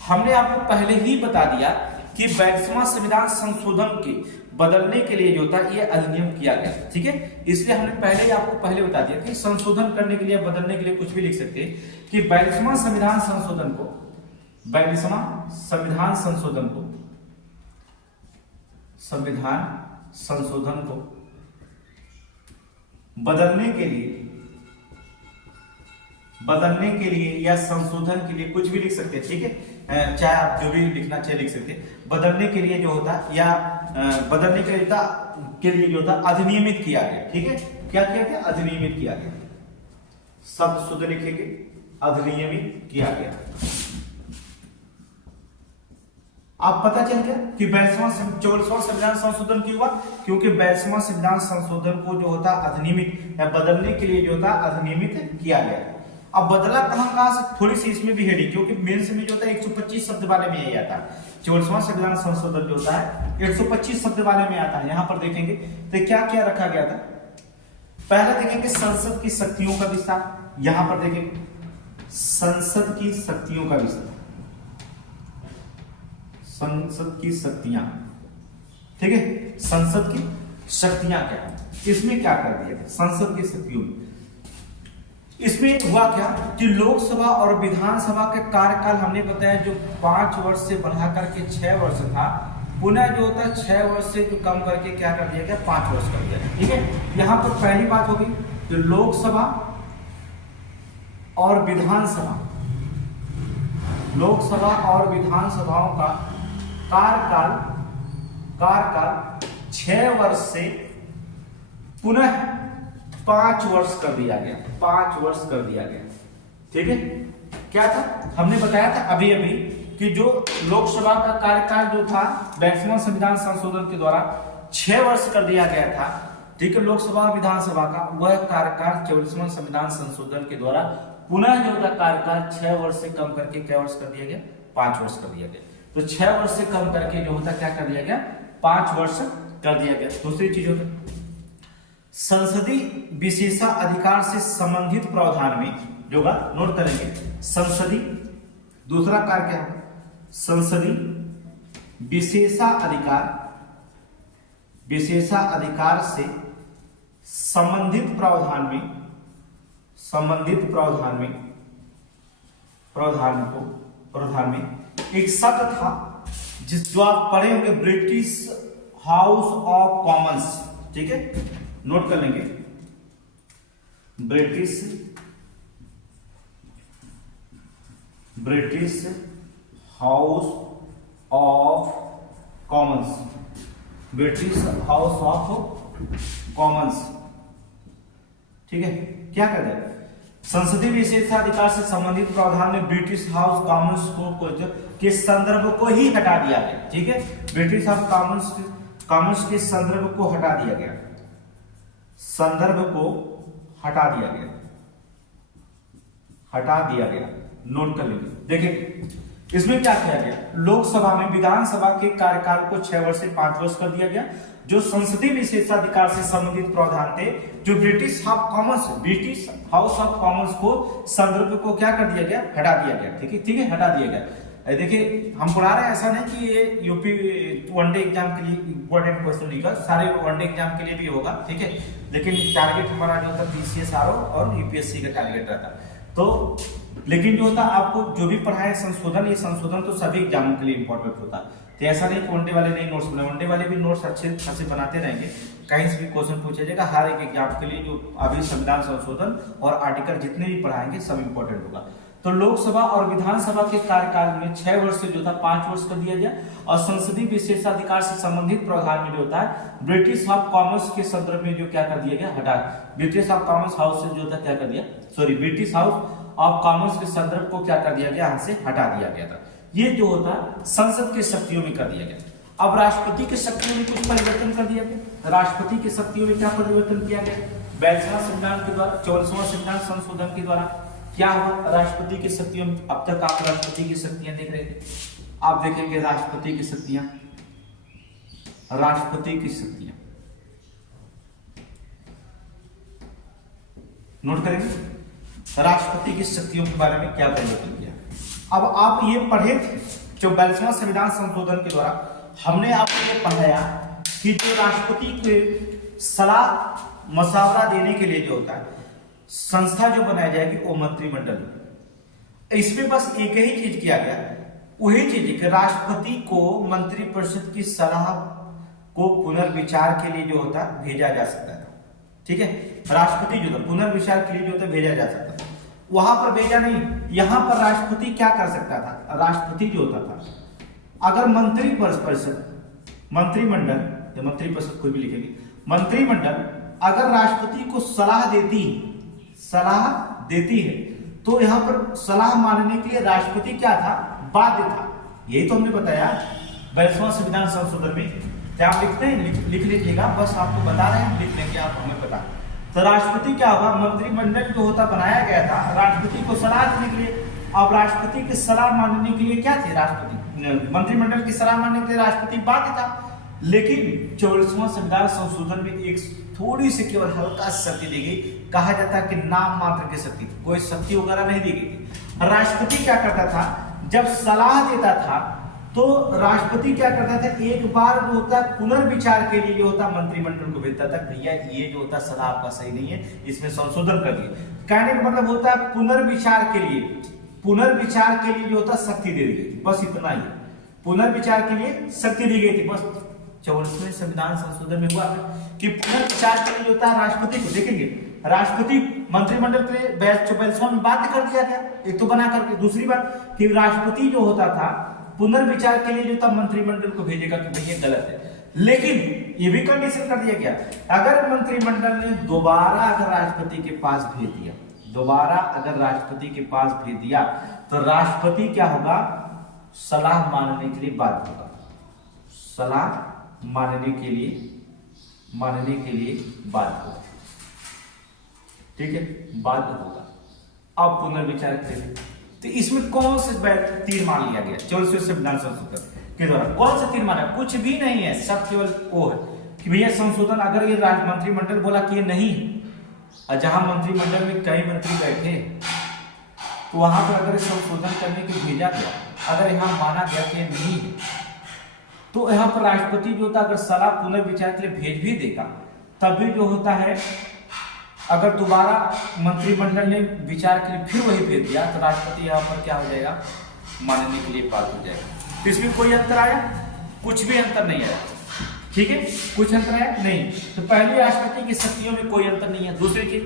हमने आपको पहले ही बता दिया कि 22वां संविधान संशोधन के बदलने के लिए जो था ये अधिनियम किया गया, ठीक है। इसलिए हमने पहले ही आपको पहले बता दिया कि संशोधन करने के लिए बदलने के लिए कुछ भी लिख सकते हैं कि 22वां संविधान संशोधन को 22वां संविधान संशोधन को बदलने के लिए या संशोधन के लिए कुछ भी लिख सकते हैं, ठीक है। चाहे आप जो भी लिखना चाहे लिख सकते हैं। बदलने के लिए जो होता या बदलने के लिए जो होता अधिनियमित किया गया, ठीक है। क्या किया गया? अधिनियमित किया गया। शब्द शुद्ध लिखेंगे, अधिनियमित किया गया। आप पता चल गया कि 44वां संविधान संशोधन क्यों हुआ? क्योंकि 22वां संविधान संशोधन को जो होता अधिनियमित या बदलने के लिए जो होता अधिनियमित किया गया। अब बदला कहां से, थोड़ी सी इसमें भी हेडिंग, क्योंकि मेंस में जो होता है 125 शब्द वाले में यही आता है। 44वां संविधान संशोधन जो होता है 125 शब्द वाले में आता है। यहां पर देखेंगे तो क्या क्या रखा गया था। पहला देखेंगे संसद की शक्तियों का विस्तार, यहां पर देखेंगे संसद की शक्तियों का विस्तार, संसद की शक्तियां, ठीक है। संसद की शक्तियां क्या है, इसमें क्या कर दिया गया संसद की शक्तियों में? इसमें हुआ क्या कि लोकसभा और विधानसभा के कार्यकाल हमने बताया जो 5 वर्ष से बढ़ा करके 6 वर्ष था, पुनः जो होता है 6 वर्ष से जो कम करके क्या कर दिया गया 5 वर्ष कर दिया गया, ठीक है। यहां पर पहली बात होगी कि लोकसभा और विधानसभा, लोकसभा और विधानसभाओं का कार्यकाल 6 वर्ष से पुनः 5 वर्ष कर दिया गया, 5 वर्ष कर दिया गया, ठीक है। क्या था? हमने बताया था अभी कि जो लोकसभा का कार्यकाल जो था 22वां संविधान संशोधन के द्वारा 6 वर्ष कर दिया गया था, ठीक है। लोकसभा और विधानसभा का वह कार्यकाल 44वां संविधान संशोधन के द्वारा पुनः जो था कार्यकाल 6 वर्ष से कम करके क्या वर्ष कर दिया गया 5 वर्ष कर दिया गया। तो 6 वर्ष से कम करके जो होता क्या कर दिया गया 5 वर्ष कर दिया गया। दूसरी चीज होता संसदीय विशेषाधिकार से संबंधित प्रावधान में जो होगा नोट करेंगे। संसदीय, दूसरा कार्य क्या है, संसदीय विशेषाधिकार से संबंधित प्रावधान में एक शब्द था जो आप पढ़े होंगे, ब्रिटिश हाउस ऑफ कॉमन्स। ठीक है, नोट कर लेंगे, British house of Commons, British house of Commons. ठीक है, क्या कहते हैं, संसदीय विशेषाधिकार से संबंधित प्रावधान में ब्रिटिश हाउस कॉमन्स के संदर्भ को ही हटा दिया गया। ठीक है, ब्रिटिश हाउस कॉमन्स के संदर्भ को हटा दिया गया, नोट कर लीजिए। देखिए इसमें क्या किया गया, लोकसभा में विधानसभा के कार्यकाल को 6 वर्ष से 5 वर्ष कर दिया गया। जो संसदीय विशेषाधिकार से संबंधित प्रावधान थे, जो ब्रिटिश हाउस ऑफ कॉमन्स को संदर्भ को क्या कर दिया गया, हटा दिया गया। ठीक है, हटा दिया गया। देखिए हम पढ़ा रहे हैं, ऐसा नहीं कि ये यूपी वनडे एग्जाम के लिए इंपॉर्टेंट क्वेश्चन नहीं होगा, सारे वनडे एग्जाम के लिए भी होगा। ठीक है, लेकिन टारगेट हमारा जो होता है बीसीएस आरओ और यूपीएससी का टारगेट रहता है। तो लेकिन जो होता आपको जो भी पढ़ाए संशोधन, ये संशोधन तो सभी एग्जामों के लिए इंपॉर्टेंट होता है। तो ऐसा नहीं कि वनडे वाले नहीं नोट्स बनाए, वनडे वाले भी नोट्स अच्छे खासे बनाते रहेंगे, कहीं से भी क्वेश्चन पूछा जाएगा। हर एक एग्जाम के लिए जो अभी संविधान संशोधन और आर्टिकल जितने भी पढ़ाएंगे सब इंपॉर्टेंट होगा। तो लोकसभा और विधानसभा के कार्यकाल में 6 वर्ष से जो था 5 वर्ष कर दिया गया। और संसदीय विशेषाधिकार से संबंधित प्रावधान में जो होता है ब्रिटिश ऑफ कॉमन्स के संदर्भ में जो क्या कर दिया गया, हटा, ब्रिटिश ऑफ कॉमन्स हाउस से जो था क्या कर दिया, ब्रिटिश हाउस ऑफ कॉमन्स के संदर्भ को क्या कर दिया गया, यहाँ से हटा दिया गया था। ये जो होता संसद के शक्तियों में कर दिया गया। अब राष्ट्रपति के शक्तियों में कुछ परिवर्तन कर दिया गया। राष्ट्रपति की शक्तियों में क्या परिवर्तन किया गया, 42वां संविधान के द्वारा, 44वां संविधान संशोधन के द्वारा क्या हुआ राष्ट्रपति की शक्तियों में। अब तक आप राष्ट्रपति की शक्तियां देख रहे थे, आप देखेंगे राष्ट्रपति की शक्तियां, नोट करेंगे राष्ट्रपति की शक्तियों के बारे में क्या परिवर्तन किया। अब आप ये पढ़े थे 44वां संविधान संशोधन के द्वारा हमने आपको ये पढ़ाया कि जो राष्ट्रपति के सलाह मशवरा देने के लिए जो होता है संस्था जो बनाई जाएगी वो मंत्रिमंडल। इसमें बस एक ही चीज किया गया, वही चीज कि राष्ट्रपति को मंत्रिपरिषद की सलाह को पुनर्विचार के लिए जो होता भेजा जा सकता था। ठीक है, राष्ट्रपति जो था पुनर्विचार के लिए जो होता भेजा जा सकता था, वहां पर भेजा नहीं। यहां पर राष्ट्रपति क्या कर सकता था, राष्ट्रपति जो होता था अगर मंत्रिमंडल या मंत्रिपरिषद कोई भी लिखेगी, मंत्रिमंडल अगर राष्ट्रपति को सलाह देती है तो यहां पर सलाह मानने के लिए राष्ट्रपति क्या था, बाध्य था। यही तो हमने बताया 42वां संविधान संशोधन में। क्या आप लिखते हैं, लिख लीजिएगा, बस आपको बता रहे हैं, लिख लेंगे आप, हमें पता। तो राष्ट्रपति क्या होगा, मंत्रिमंडल जो होता बनाया गया था राष्ट्रपति को सलाह देने के लिए। अब राष्ट्रपति की सलाह मानने के लिए क्या थे, मंत्रिमंडल की सलाह मानने के लिए राष्ट्रपति बाध्य था। लेकिन 44वां संविधान संशोधन में एक थोड़ी सी केवल हल्का शक्ति दी गई, कहा जाता है कि नाम मात्र की शक्ति, कोई शक्ति वगैरह नहीं दी गई। राष्ट्रपति क्या करता था, जब सलाह देता था तो राष्ट्रपति क्या करता था, एक बार जो होता पुनर्विचार के लिए जो होता मंत्रिमंडल को भेजता था, भैया ये जो होता सलाह आपका सही नहीं है, इसमें संशोधन कर दिए। कहने का मतलब होता है पुनर्विचार के लिए जो होता शक्ति दे दी गई, बस इतना ही। पुनर्विचार के लिए शक्ति दी गई थी, बस 44वें संविधान संशोधन में हुआ कि पुनर्विचार के लिए होता है राष्ट्रपति को। देखेंगे राष्ट्रपति मंत्रिमंडल के लिए 42वां में बाध्य कर दिया गया, एक तो बना करके। दूसरी बात कि राष्ट्रपति जो होता था पुनर्विचार के लिए जो था मंत्रिमंडल को भेजेगा कि भाई ये गलत है। लेकिन ये भी कंडीशन कर दिया गया, अगर मंत्रिमंडल ने दोबारा अगर राष्ट्रपति के पास भेज दिया तो राष्ट्रपति क्या होगा, सलाह मानने के लिए बाध्य होगा, सलाह मानने के लिए बाध्य होगा। ठीक है, बाध्य होगा। अब पुनर्विचार करेंगे तो इसमें कौन से तीर मान लिया गया 44वें संविधान संशोधन के द्वारा, कौन सा तीर माना, कुछ भी नहीं है, सब केवल वो है कि भैया संशोधन, अगर ये मंत्रिमंडल बोला कि ये नहीं, और जहां मंत्रिमंडल में कई मंत्री बैठे तो वहां पर अगर संशोधन करने के भेजा गया, अगर यहाँ माना गया कि नहीं, तो यहाँ पर राष्ट्रपति जो होता अगर सलाह पुनर्विचार के लिए भेज भी देगा, तब भी जो होता है अगर दोबारा मंत्रिमंडल ने विचार के लिए फिर वही भेज दिया तो राष्ट्रपति यहाँ पर क्या हो जाएगा, मानने के लिए पात्र हो जाएगा। तो इसमें कोई अंतर आया? कुछ भी अंतर नहीं आया। ठीक है, कुछ अंतर आया नहीं। तो पहले राष्ट्रपति की शक्तियों में कोई अंतर नहीं है। दूसरी चीज,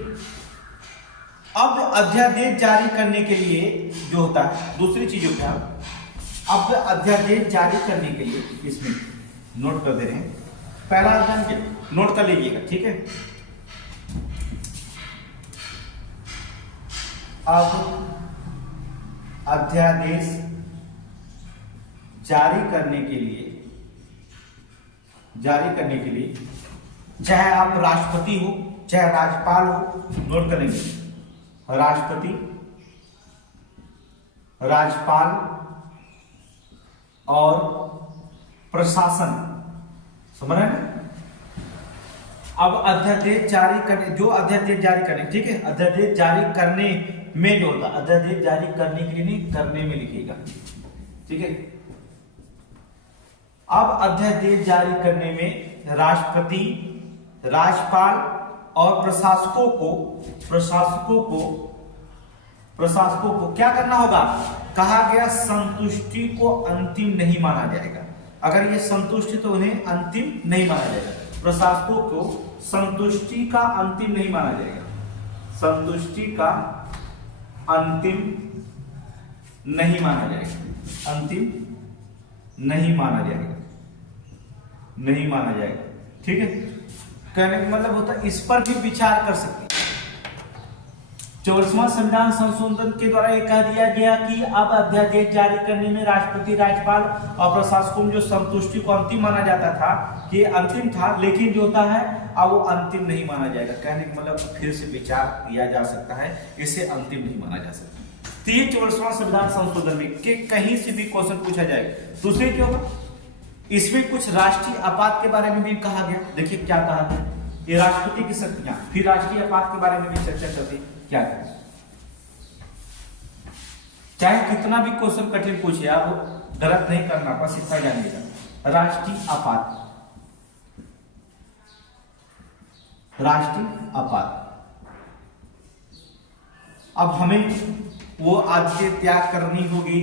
अब अध्यादेश जारी करने के लिए जो होता है, दूसरी चीज होता है अब अध्यादेश जारी करने के लिए, इसमें नोट कर दे रहे हैं, पहला अध्यादेश नोट कर लीजिएगा। ठीक है, अब अध्यादेश जारी करने के लिए चाहे आप राष्ट्रपति हो चाहे राज्यपाल हो, नोट करेंगे, राष्ट्रपति, राज्यपाल और प्रशासन, समझ रहे हैं? अब अध्यादेश जारी करने, जो अध्यादेश जारी करने, ठीक है, अध्यादेश जारी करने में जो होता, अध्यादेश जारी करने के लिए नहीं, करने में लिखिएगा। ठीक है, अब अध्यादेश जारी करने में राष्ट्रपति, राज्यपाल और प्रशासकों को क्या करना होगा? कहा गया संतुष्टि को अंतिम नहीं माना जाएगा। अगर ये संतुष्टि तो उन्हें अंतिम नहीं माना जाएगा। प्रशासकों को संतुष्टि का अंतिम नहीं माना जाएगा, संतुष्टि का अंतिम नहीं माना जाएगा, अंतिम नहीं माना जाएगा, नहीं माना जाएगा। ठीक है, कहने का मतलब होता है इस पर भी विचार कर सकते हैं। 44वां संविधान संशोधन के द्वारा यह कह दिया गया कि अब अध्यादेश जारी करने में राष्ट्रपति, राज्यपाल और प्रशासकों में जो संतुष्टि को अंतिम माना जाता था कि अंतिम था, लेकिन जो होता है अब वो अंतिम नहीं माना जाएगा। कहने का मतलब फिर से विचार किया जा सकता है, इसे अंतिम नहीं माना जा सकता। तो ये 44वां संविधान संशोधन में कि कहीं से भी क्वेश्चन पूछा जाएगा। दूसरे क्या होगा, इसमें कुछ राष्ट्रीय आपात के बारे में भी कहा गया। देखिए क्या कहा गया, ये राष्ट्रपति की शक्तियां, फिर राष्ट्रीय आपात के बारे में भी चर्चा करती क्या है। चाहे कितना भी क्वेश्चन कठिन पूछे, आप गलत नहीं करना, बस इतना जानिएगा। राष्ट्रीय आपात, राष्ट्रीय आपात। अब हमें वो आदतें त्याग करनी होगी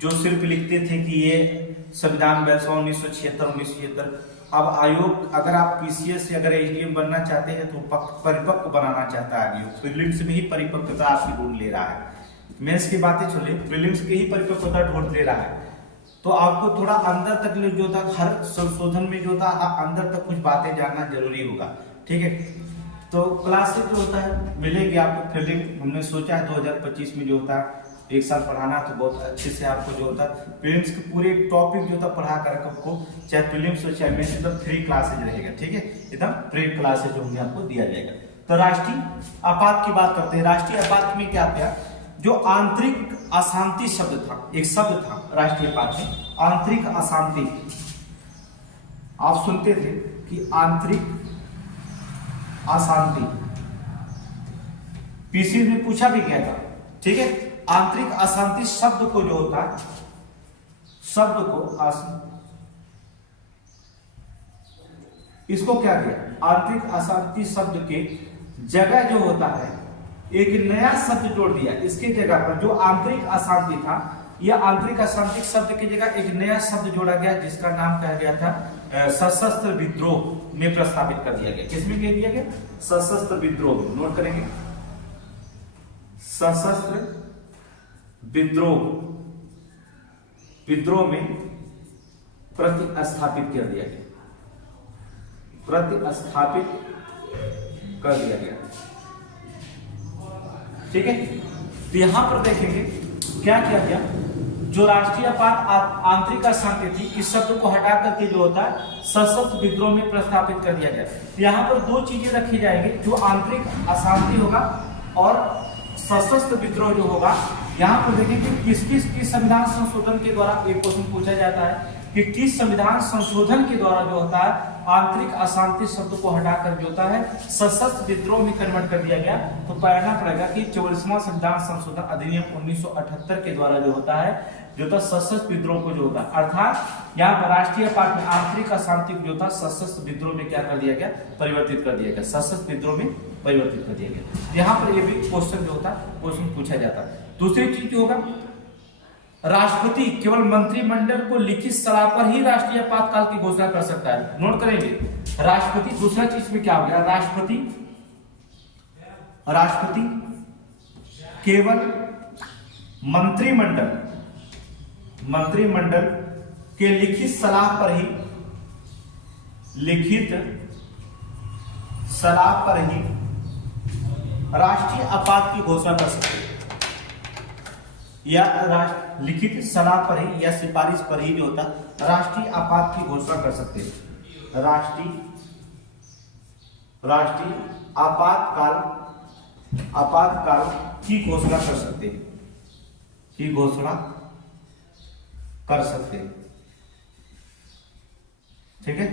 जो सिर्फ लिखते थे कि ये संविधान 1976। अब आयोग, अगर आप पीसीएस से अगर एसडीएम बनना चाहते हैं तो परिपक्व बनाना चाहता है आयोग। प्रीलिम्स में ही परिपक्वता आपकी ढूंढ ले रहा है, मेंस की बातें छोड़िए, प्रीलिम्स की ही परिपक्वता ढूंढ ले रहा है। तो आपको थोड़ा अंदर तक जो था, हर संशोधन में जो था अंदर तक कुछ बातें जानना जरूरी होगा। ठीक है, तो क्लासेस जो होता है मिलेगी आपको प्रीलिम। हमने सोचा है 2025 में जो होता है एक साल पढ़ाना, तो बहुत अच्छे से आपको जो होता है प्रीलिम्स के पूरे टॉपिक जो था पढ़ा कर आपको, चाहे प्रीलिम्स हो चाहे मेंस, एकदम फ्री क्लासेज रहेगा। ठीक है, एकदम फ्री क्लासेज जो होंगे आपको दिया जाएगा। तो राष्ट्रीय आपात की बात करते हैं। राष्ट्रीय आपात में क्या किया, जो आंतरिक अशांति शब्द था, एक शब्द था राष्ट्रीय आपात में, आंतरिक अशांति। आप सुनते थे कि आंतरिक अशांति, पीसी में पूछा भी गया था। ठीक है, आंतरिक अशांति शब्द को जो होता है, शब्द को इसको क्या किया, आंतरिक अशांति शब्द के जगह जो होता है एक नया शब्द जोड़ दिया। इसके जगह पर जो आंतरिक अशांति था, यह आंतरिक अशांति शब्द की जगह एक नया शब्द जोड़ा गया जिसका नाम कहा गया था सशस्त्र विद्रोह में प्रस्तावित कर दिया गया। किसमें कह दिया गया, सशस्त्र विद्रोह। नोट करेंगे, सशस्त्र विद्रोह, विद्रोह में प्रतिस्थापित कर दिया गया, प्रतिस्थापित कर दिया गया। ठीक है, तो यहां पर देखेंगे क्या किया गया, जो राष्ट्रीय आपात आंतरिक अशांति थी, इस शब्द को हटा करके जो होता है सशस्त्र विद्रोह में प्रस्तावित कर दिया गया। यहाँ पर दो चीजें रखी जाएंगी, जो आंतरिक अशांति होगा और सशस्त्र विद्रोह जो होगा। यहाँ पर देखिए कि किस किस संविधान संशोधन के द्वारा एक क्वेश्चन पूछा जाता है कि किस संविधान संशोधन के द्वारा जो होता है आंतरिक अशांति शब्द को हटाकर जो होता है सशस्त्र विद्रोह में कन्वर्ट कर दिया गया। तो पढ़ना पड़ेगा कि 44वां संविधान संशोधन अधिनियम 1978 के द्वारा जो होता है जो था सशस्त्र विद्रोह को जो होता है, अर्थात यहाँ पर राष्ट्रीय पाठ में आंतरिक अशांति जो था सशस्त्र विद्रोह में क्या कर दिया गया, परिवर्तित कर दिया गया, सशस्त्र विद्रोह में परिवर्तित कर दिया गया। यहाँ पर ये भी क्वेश्चन जो होता है क्वेश्चन पूछा जाता है। दूसरी चीज जो होगा, राष्ट्रपति केवल मंत्रिमंडल को लिखित सलाह पर ही राष्ट्रीय आपातकाल की घोषणा कर सकता है। नोट करेंगे, राष्ट्रपति, दूसरा चीज में क्या हो गया, राष्ट्रपति केवल मंत्रिमंडल के लिखित सलाह पर ही राष्ट्रीय आपात की घोषणा कर सकते हैं, या लिखित सलाह पर ही या सिफारिश पर ही जो होता राष्ट्रीय आपात की घोषणा कर सकते हैं। राष्ट्रीय आपातकाल की घोषणा कर सकते हैं, ठीक है,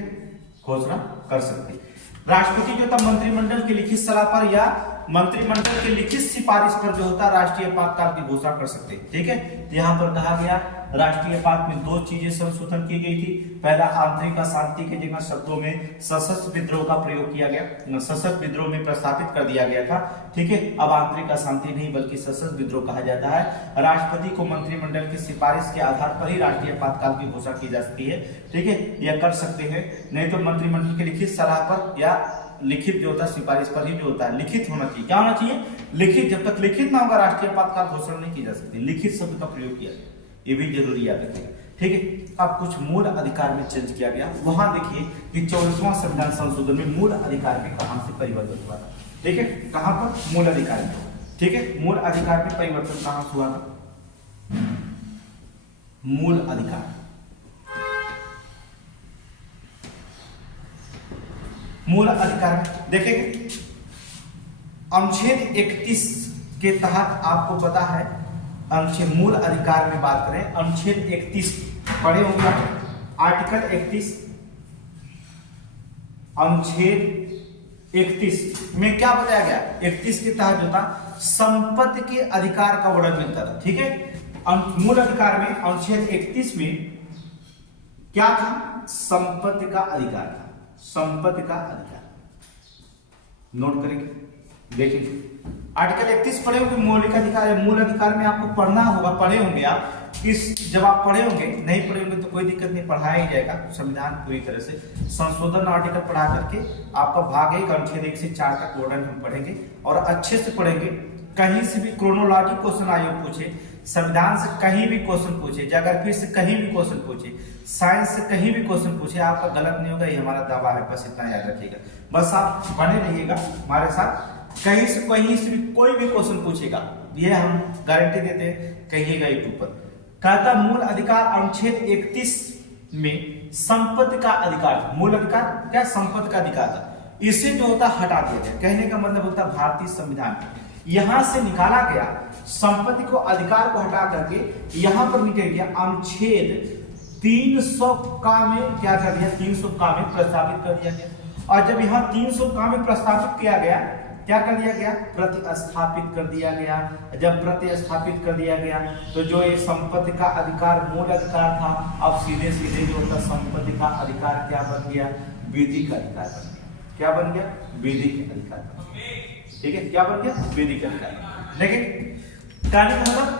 घोषणा कर सकते हैं। राष्ट्रपति जो था मंत्रिमंडल की लिखित सलाह पर या मंत्रिमंडल की लिखित सिफारिश पर जो होता है राष्ट्रीय आपातकाल की घोषणा कर सकते हैं, ठीक है। तो यहाँ पर कहा गया राष्ट्रीय आपात में दो चीजें संशोधन की गई थी। पहला, आंतरिक अशांति के जगह शब्दों में सशस्त्र विद्रोह का प्रयोग किया गया, सशस्त्र विद्रोह में प्रस्तावित कर दिया गया था, ठीक है। अब आंतरिक अशांति नहीं बल्कि सशस्त्र विद्रोह कहा जाता है। राष्ट्रपति को मंत्रिमंडल की सिफारिश के आधार पर ही राष्ट्रीय आपातकाल की घोषणा की जा सकती है, ठीक है, यह कर सकते हैं। नहीं तो मंत्रिमंडल की लिखित सलाह पर या लिखित जो होता है सिफारिश पर ही जो होता है, लिखित होना चाहिए। क्या होना चाहिए, लिखित। जब तक लिखित ना होगा राष्ट्रीय आपातकाल घोषणा नहीं की जा सकती, लिखित शब्द का प्रयोग किया जाए, ये भी जरूरी याद रखिएगा, ठीक है। अब कुछ मूल अधिकार में चेंज किया गया, वहां देखिए कि 44वां संविधान संशोधन में मूल अधिकार में कहां से परिवर्तन हुआ था, ठीक है, कहां पर, मूल अधिकार में, ठीक है। मूल अधिकार में परिवर्तन कहां से हुआ था, मूल अधिकार, मूल अधिकार देखेंगे अनुच्छेद 31 के तहत आपको पता है, अनुच्छेद मूल अधिकार में बात करें, अनुच्छेद 31 पढ़े होंगे आप, आर्टिकल 31, अनुच्छेद 31 में क्या बताया गया, 31 के तहत जो था संपत्ति के अधिकार का वर्णन मिलता था, ठीक है। मूल अधिकार में अनुच्छेद 31 में क्या था, संपत्ति का अधिकार था, संपत्ति का अधिकार। नोट करेंगे, देखेंगे आर्टिकल 31 पढ़े होंगे, मौलिक अधिकार है। मूल अधिकार में आपको पढ़ना होगा, पढ़े होंगे आप, किस जब आप पढ़े होंगे, नहीं पढ़े होंगे तो कोई दिक्कत नहीं, पढ़ाया ही जाएगा संविधान पूरी तरह से। संशोधन आर्टिकल पढ़ा करके आपका भाग 1 अनुच्छेद 1 से 4 तक वर्णन हम पढ़ेंगे और अच्छे से पढ़ेंगे। कहीं से भी क्रोनोलॉजी क्वेश्चन आयोग पूछे, संविधान से कहीं भी क्वेश्चन पूछे, ज्योग्राफी से कहीं भी क्वेश्चन पूछे, साइंस से कहीं भी क्वेश्चन पूछे, आपका गलत नहीं होगा, ये हमारा दावा है, बस इतना याद रखिएगा। बस आप बने रहिएगा हमारे साथ, कहीं से भी कोई भी क्वेश्चन पूछेगा, ये हम गारंटी देते हैं, कहिएगा यूट्यूब पर। कहता मूल अधिकार अनुच्छेद 31 में संपत्ति का अधिकार, मूल अधिकार क्या, संपत्ति का अधिकार था, इसे जो होता हटा दिया गया। कहने का मतलब होता भारतीय संविधान यहां से निकाला गया, संपत्ति को अधिकार को हटा करके यहां पर निकल गया, अनुच्छेद 300 का में क्या कर दिया, 300 का में प्रस्तावित कर दिया गया। और जब यहाँ 300 का में प्रस्तावित किया गया, क्या कर दिया गया, प्रतिस्थापित कर दिया गया। जब प्रतिस्थापित कर दिया गया तो जो ये संपत्ति का अधिकार मूल अधिकार था, अब सीधे सीधे जो होता संपत्ति का अधिकार क्या बन गया, विधिक अधिकार बन गया। क्या बन गया, विधिक अधिकार बन गया, ठीक है, क्या बन गया, विधिक अधिकार। लेकिन कहने का मतलब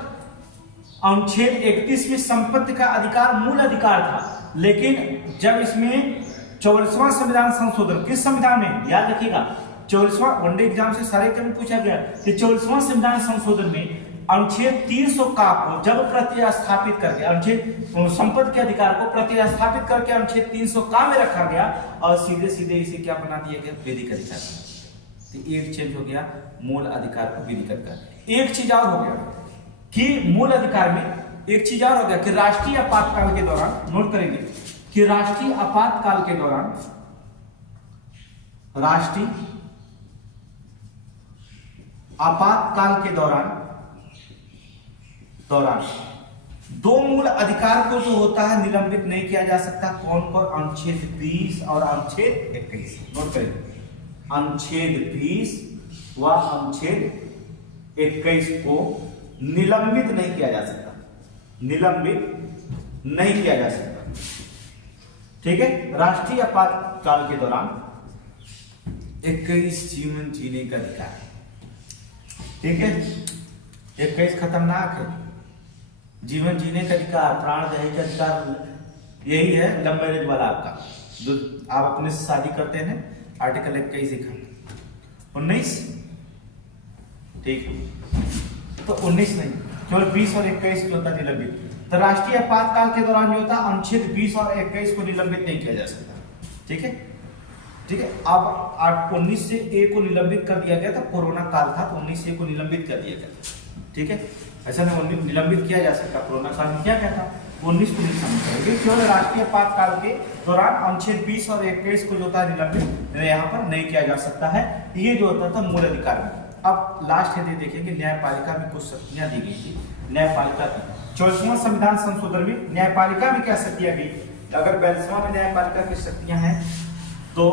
अनुच्छेद 31 में संपत्ति का अधिकार मूल अधिकार था, लेकिन जब इसमें 44वां संविधान संशोधन, किस संविधान में, याद रखिएगा 44वां, वनडे एग्जाम से सारे क्रम पूछा गया कि 44वां संविधान संशोधन में अनुच्छेद 300 का को जब प्रतिस्थापित करके, अनुच्छेद संपत्ति के अधिकार को प्रतिस्थापित करके अनुच्छेद 300 का में रखा गया और सीधे सीधे इसे क्या बना दिया गया, विधिक अधिकार। तो एक चेंज हो गया, मूल अधिकार को विधिक अधिकार। एक चीज और हो गया कि मूल अधिकार में एक चीज और हो गया कि राष्ट्रीय आपातकाल के दौरान, नोट करेंगे कि राष्ट्रीय आपातकाल के दौरान, राष्ट्रीय आपातकाल के दौरान दो मूल अधिकार को जो होता है निलंबित नहीं किया जा सकता। कौन कौन? अनुच्छेद 20 और अनुच्छेद 21। नोट करें, अनुच्छेद 20 व अनुच्छेद 21 को निलंबित नहीं किया जा सकता, निलंबित नहीं किया जा सकता। ठीक है। राष्ट्रीय आपातकाल के दौरान 21 जीवन जीने का अधिकार। ठीक है, 21 खतरनाक है। जीवन जीने का अधिकार, प्राण दहे का अधिकार, यही है लव मैरिज वाला आपका, जो आप अपने से शादी करते हैं, आर्टिकल 21 लिखा। 19, ठीक, तो 19 नहीं, केवल 20 और 21 जो होता निलंबित। तो राष्ट्रीय आपातकाल के दौरान जो होता अनुच्छेद 20 और 21 को निलंबित नहीं किया जा सकता। ठीक है, ठीक है। अब 19 से ए को निलंबित कर दिया गया था, कोरोना काल था तो 19 से ए को निलंबित कर दिया गया। ठीक है, ऐसा नहीं निलंबित किया जा सकता। कोरोना काल में क्या कहता, 19 को नहीं समझ करेंगे। केवल राष्ट्रीय आपातकाल के दौरान अनुच्छेद 20 और 21 को जो होता है निलंबित यहाँ पर नहीं किया जा सकता है। ये जो होता था मूल अधिकार में। अब लास्ट यदि देखिए कि न्यायपालिका में कुछ शक्तियां दी गई थी। न्यायपालिका की 44वां संविधान संशोधन में न्यायपालिका में क्या शक्तियां दी? अगर 42वां में न्यायपालिका की शक्तियां हैं तो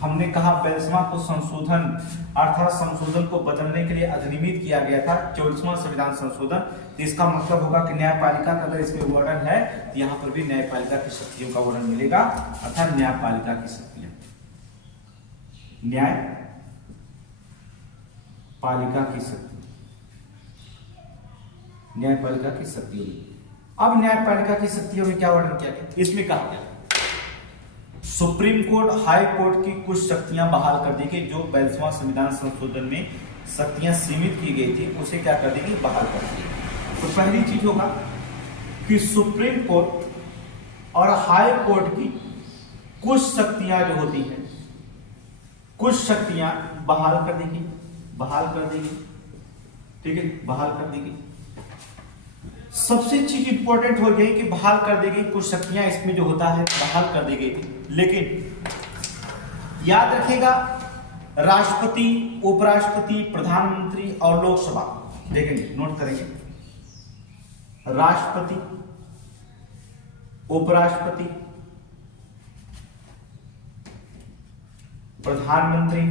हमने कहा 42वां को संशोधन अर्थात संशोधन को बदलने के लिए अधिनियमित किया गया था 44वां संविधान संशोधन। तो इसका मतलब होगा कि न्यायपालिका का अगर इसमें वर्णन है तो यहाँ पर भी न्यायपालिका की शक्तियों का वर्णन मिलेगा, अर्थात न्यायपालिका की शक्तियां, न्यायपालिका की शक्ति, न्यायपालिका की शक्तियों में। अब न्यायपालिका की शक्तियों में क्या वर्णन किया गया? इसमें कहा गया सुप्रीम कोर्ट, हाई कोर्ट की कुछ शक्तियां बहाल कर दी गई। जो 42वां संविधान संशोधन में शक्तियां सीमित की गई थी उसे क्या कर देगी? बहाल कर दी। तो पहली चीज होगा कि सुप्रीम कोर्ट और हाई कोर्ट की कुछ शक्तियां जो होती हैं, कुछ शक्तियां बहाल कर देगी, बहाल कर देगी। ठीक है, बहाल कर देगी। सबसे चीज इंपॉर्टेंट हो गई कि बहाल कर दी गई कुछ शक्तियां, इसमें जो होता है बहाल कर दी गई थी। लेकिन याद रखिएगा राष्ट्रपति, उपराष्ट्रपति, प्रधानमंत्री और लोकसभा, देखेंगे नोट करेंगे, राष्ट्रपति, उपराष्ट्रपति, प्रधानमंत्री,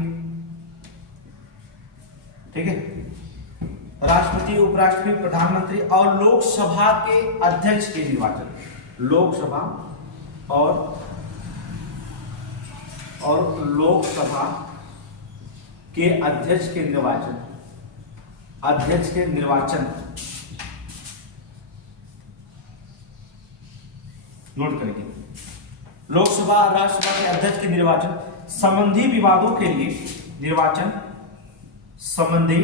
ठीक है, राष्ट्रपति, उपराष्ट्रपति, प्रधानमंत्री और लोकसभा के अध्यक्ष के निर्वाचन, लोकसभा और लोकसभा के अध्यक्ष के निर्वाचन, अध्यक्ष के निर्वाचन नोट करेंगे। लोकसभा और राज्यसभा के अध्यक्ष के निर्वाचन संबंधी विवादों के लिए, निर्वाचन संबंधी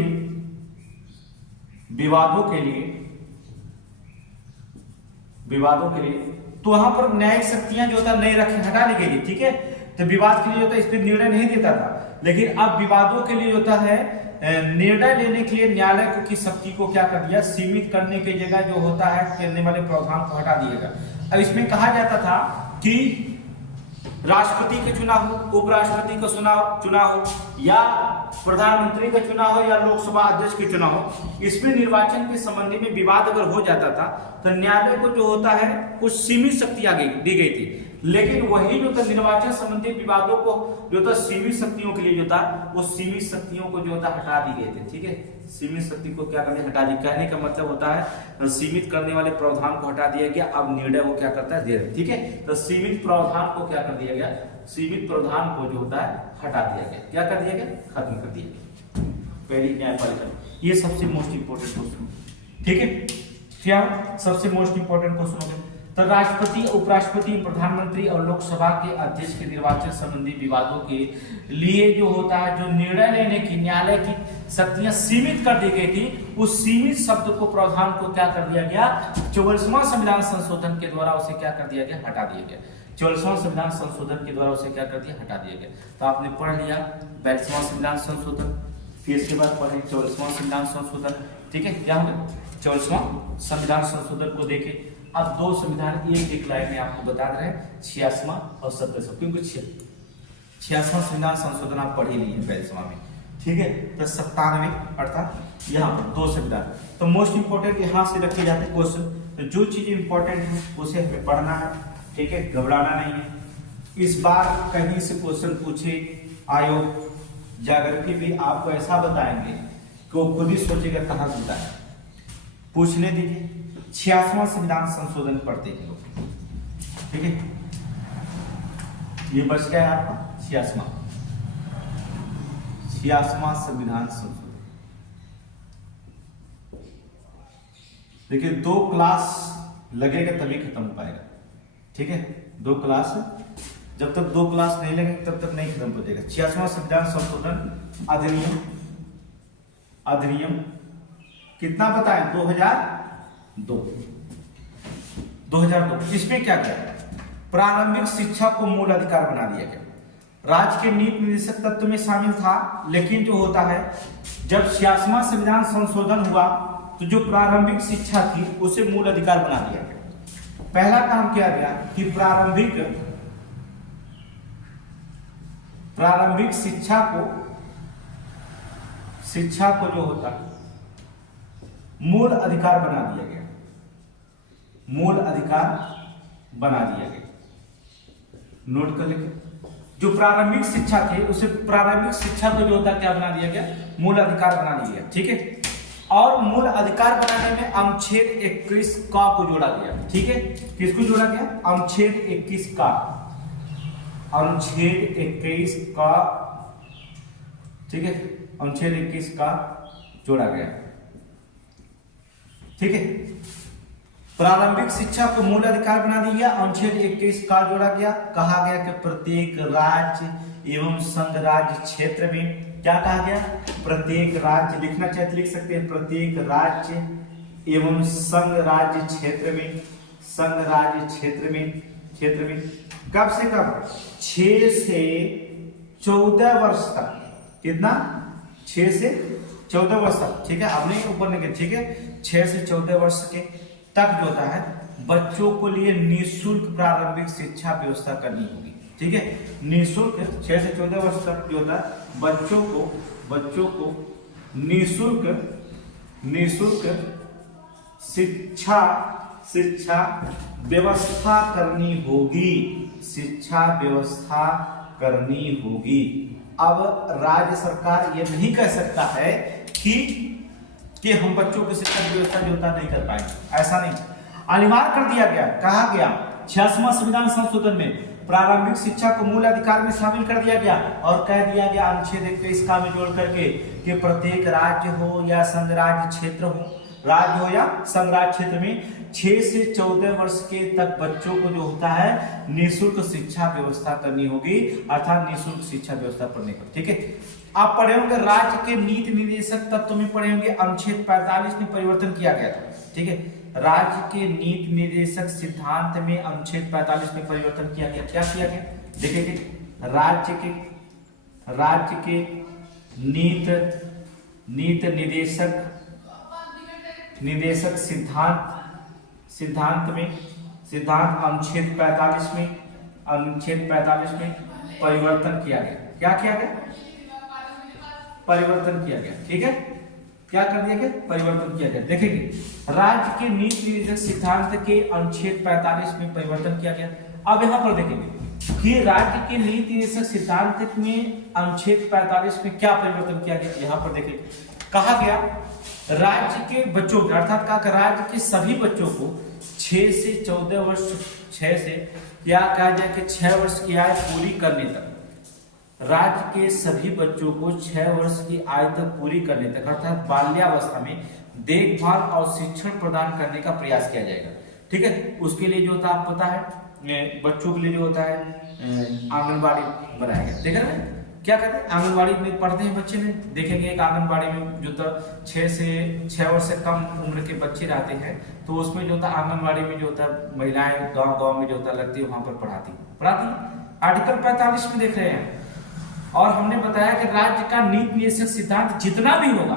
विवादों के लिए तो वहां पर न्यायिक शक्तियां जो था नहीं रखी, हटा दी गई। ठीक है, तो विवाद के लिए जो था इस पर निर्णय नहीं देता था, लेकिन अब विवादों के लिए होता है निर्णय लेने के लिए न्यायालय की शक्ति को क्या कर दिया? सीमित करने की जगह जो होता है करने वाले प्रावधान को हटा दिएगा। अब इसमें कहा जाता था कि राष्ट्रपति का चुनाव हो, उपराष्ट्रपति का चुनाव हो या प्रधानमंत्री का चुनाव हो या लोकसभा अध्यक्ष का चुनाव हो, इसमें निर्वाचन के संबंधी में विवाद अगर हो जाता था तो न्यायालय को जो होता है कुछ सीमित शक्तियां दी गई थी। लेकिन वही जो था निर्वाचन संबंधी विवादों को जो था सीमित शक्तियों के लिए जो था वो सीमित शक्तियों को जो था हटा दी गए थे। ठीक है, सीमित शक्ति को क्या करने हटा दी, कहने का मतलब होता है सीमित करने वाले प्रावधान को हटा दिया गया। अब निर्णय वो क्या करता है? दे रहे। ठीक है, तो सीमित प्रावधान को क्या कर दिया गया? सीमित प्रावधान को जो होता है हटा दिया गया। क्या कर दिया गया? खत्म कर दिया गया। पहली न्यायपालिका, ये सबसे मोस्ट इंपोर्टेंट क्वेश्चन। ठीक है, क्या सबसे मोस्ट इंपोर्टेंट क्वेश्चन हो गया? तो राष्ट्रपति, उपराष्ट्रपति, प्रधानमंत्री और लोकसभा के अध्यक्ष के निर्वाचन संबंधी विवादों के लिए जो होता है जो निर्णय लेने की न्यायालय की शक्तियां सीमित कर दी गई थी, उस सीमित शब्द को प्रावधान को क्या कर दिया गया? 44वां संविधान संशोधन के द्वारा उसे क्या कर दिया गया? हटा दिया गया। 44वां संविधान संशोधन के द्वारा उसे क्या कर दिया? हटा दिया गया। तो आपने पढ़ लिया 42वां संविधान संशोधन, फिर इसके बाद पढ़े 44वां संविधान संशोधन। ठीक है, क्या होगा? 44वां संविधान संशोधन को देखे। अब दो संविधान एक लाइन में आपको बता रहे हैं, 86वां और 87वां, क्योंकि 86वां संविधान संशोधन आप पढ़ ही नहीं है 42वां में। ठीक है, तो 97 अर्थात यहाँ पर दो संविधान। तो मोस्ट इंपोर्टेंट यहाँ से रखे जाते हैं क्वेश्चन तो जो चीज इंपॉर्टेंट है उसे हमें पढ़ना है, ठीक है, घबराना नहीं है। इस बार कहीं से क्वेश्चन पूछे आयोग ज्योग्राफी भी आपको ऐसा बताएंगे कि वो खुद ही सोचेगा कहाँ जुटा है। पूछने दीजिए, 86वां संविधान संशोधन पढ़ते हैं लोग, ठीक है, ये बच गया है आपका 86वां संविधान संशोधन। देखिए 2 क्लास लगेगा तभी खत्म हो पाएगा, ठीक है, 2 क्लास, जब तक 2 क्लास नहीं लगेंगे तब तक नहीं खत्म हो जाएगा। 86वां संविधान संशोधन अधिनियम कितना बताएं, 2002। इसमें क्या किया, प्रारंभिक शिक्षा को मूल अधिकार बना दिया गया। राज्य के नीति निर्देशक तत्व में शामिल था, लेकिन जो होता है जब 86वां संविधान संशोधन हुआ तो जो प्रारंभिक शिक्षा थी उसे मूल अधिकार बना दिया गया। पहला काम किया गया कि प्रारंभिक शिक्षा को जो होता मूल अधिकार बना दिया गया, मूल अधिकार बना दिया गया। नोट कर लेंगे, जो प्रारंभिक शिक्षा थी उसे प्रारंभिक शिक्षा को जो होता क्या बना दिया गया, मूल अधिकार बना दिया गया, ठीक है। और मूल अधिकार बनाने में अनुच्छेद 21 का को जोड़ा गया, ठीक है, किसको जोड़ा गया, अनुच्छेद 21 का, अनुच्छेद 21 का, ठीक है, अनुच्छेद 21 का जोड़ा गया, ठीक है। प्रारंभिक शिक्षा को मूल अधिकार बना दिया, अनुच्छेद 21 का जोड़ा गया। कहा गया कि प्रत्येक राज्य एवं संघ राज्य क्षेत्र में, क्या कहा गया, प्रत्येक राज्य, लिखना चाहे तो लिख सकते हैं, प्रत्येक राज्य एवं संघ राज्य क्षेत्र में, संघ राज्य क्षेत्र में कब से कब, 6 से 14 वर्ष तक, कितना, 6 से 14 वर्ष तक, ठीक है, आपने ऊपर नहीं, ठीक है, 6 से 14 वर्ष के तक जो होता है बच्चों को लिए निःशुल्क प्रारंभिक शिक्षा व्यवस्था करनी होगी, ठीक है, निःशुल्क 6 से 14 वर्ष तक जो होता है बच्चों को निःशुल्क शिक्षा व्यवस्था करनी होगी, शिक्षा व्यवस्था करनी होगी। अब राज्य सरकार ये नहीं कह सकता है कि हम बच्चों को शिक्षा व्यवस्था जो होता नहीं कर पाएंगे, ऐसा नहीं, अनिवार्य कर दिया गया। कहा गया 86वां संविधान संशोधन में प्रारंभिक शिक्षा को मूल अधिकार में शामिल कर दिया गया और कह दिया गया अनुच्छेद 21 का में जोड़ करके कि प्रत्येक राज्य हो या संघ राज्य क्षेत्र हो, राज्य हो या संघ राज्य क्षेत्र में 6 से 14 वर्ष के तक बच्चों को जो होता है निःशुल्क शिक्षा व्यवस्था करनी होगी, अर्थात निःशुल्क शिक्षा व्यवस्था पढ़ने पर, ठीक है। आप पढ़े होंगे राज्य के नीति निर्देशक तत्व में पढ़े होंगे, अनुच्छेद 45 में परिवर्तन किया गया था, ठीक है, राज्य के नीति निर्देशक सिद्धांत में अनुच्छेद 45 में परिवर्तन किया गया। क्या किया गया, देखिए, राज्य के नीति निर्देशक सिद्धांत अनुच्छेद 45 में परिवर्तन किया गया। क्या किया गया, परिवर्तन किया गया, ठीक है, क्या कर दिया गया, परिवर्तन किया गया। देखेंगे राज्य के नीति निर्देशक सिद्धांत के अनुच्छेद 45 में परिवर्तन किया गया। अब यहाँ पर देखेंगे कि राज्य के नीति निर्देशक सिद्धांत में अनुच्छेद 45 में क्या परिवर्तन किया गया। यहाँ पर देखिए कहा गया राज्य के बच्चों को, अर्थात राज्य के सभी बच्चों को 6 से 14 वर्ष, 6 से क्या कहा जाए कि 6 वर्ष की आयु पूरी करने तक, राज्य के सभी बच्चों को 6 वर्ष की आयु तक पूरी करने तक, अर्थात बाल्यावस्था में देखभाल और शिक्षण प्रदान करने का प्रयास किया जाएगा, ठीक है। उसके लिए जो होता है, आप पता है बच्चों के लिए जो होता है आंगनबाड़ी बनाया गया। देख रहे हैं क्या कहते हैं, आंगनबाड़ी में पढ़ते हैं बच्चे में, देखेंगे एक आंगनबाड़ी में जो था 6 वर्ष से कम उम्र के बच्चे रहते हैं, तो उसमें जो होता है आंगनबाड़ी में जो होता है महिलाएं गांव में जो होता लगती है, वहां पर पढ़ाती। आर्टिकल 45 में देख रहे हैं। और हमने बताया कि राज्य का नीति निर्देशक सिद्धांत जितना भी होगा,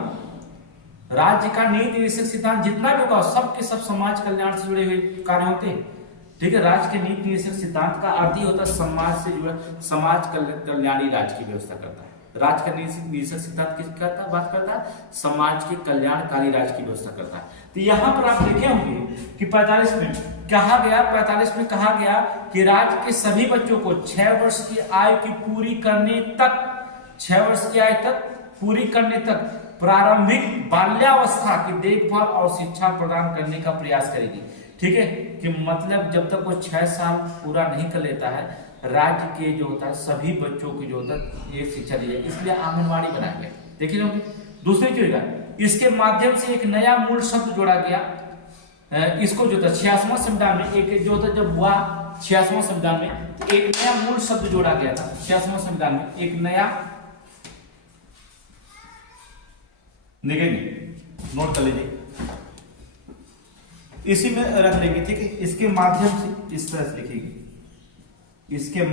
राज्य का नीति निर्देशक सिद्धांत जितना भी होगा, सब के सब समाज कल्याण से जुड़े हुए कार्य होते हैं, ठीक है। राज्य के नीति निर्देशक सिद्धांत का अर्थ ही होता है समाज से जुड़ा, समाज कल्याणी राज्य की व्यवस्था करता है, राज का निरीक्षक सिद्धांत किसका बात करता है? समाज के कल्याणकारी राज्य की व्यवस्था करता है। तो यहाँ पर आप देखे होंगे कि 45 में कहा गया, 45 में कहा गया कि राज्य के सभी बच्चों को 6 वर्ष की आयु की पूरी करने तक, 6 वर्ष की आयु तक पूरी करने तक प्रारंभिक बाल्यावस्था की देखभाल और शिक्षा प्रदान करने का प्रयास करेगी। ठीक है, कि मतलब जब तक वो 6 साल पूरा नहीं कर लेता है, राज्य के जो होता है सभी बच्चों को जो होता है ये शिक्षा दी जाए, इसलिए आंगनबाड़ी बनाया गया। देखिए लोग, दूसरी चीज का इसके माध्यम से एक नया मूल शब्द जोड़ा गया। इसको जो था 86वां संविधान में एक जो था, जब हुआ 86वां संविधान में एक नया मूल शब्द जोड़ा गया था। 86वां संविधान में एक नया, देखेंगे, नोट कर लीजिए, इसी में रख लेंगे। ठीक है, इसके माध्यम से इस तरह से लिखेंगे, इसके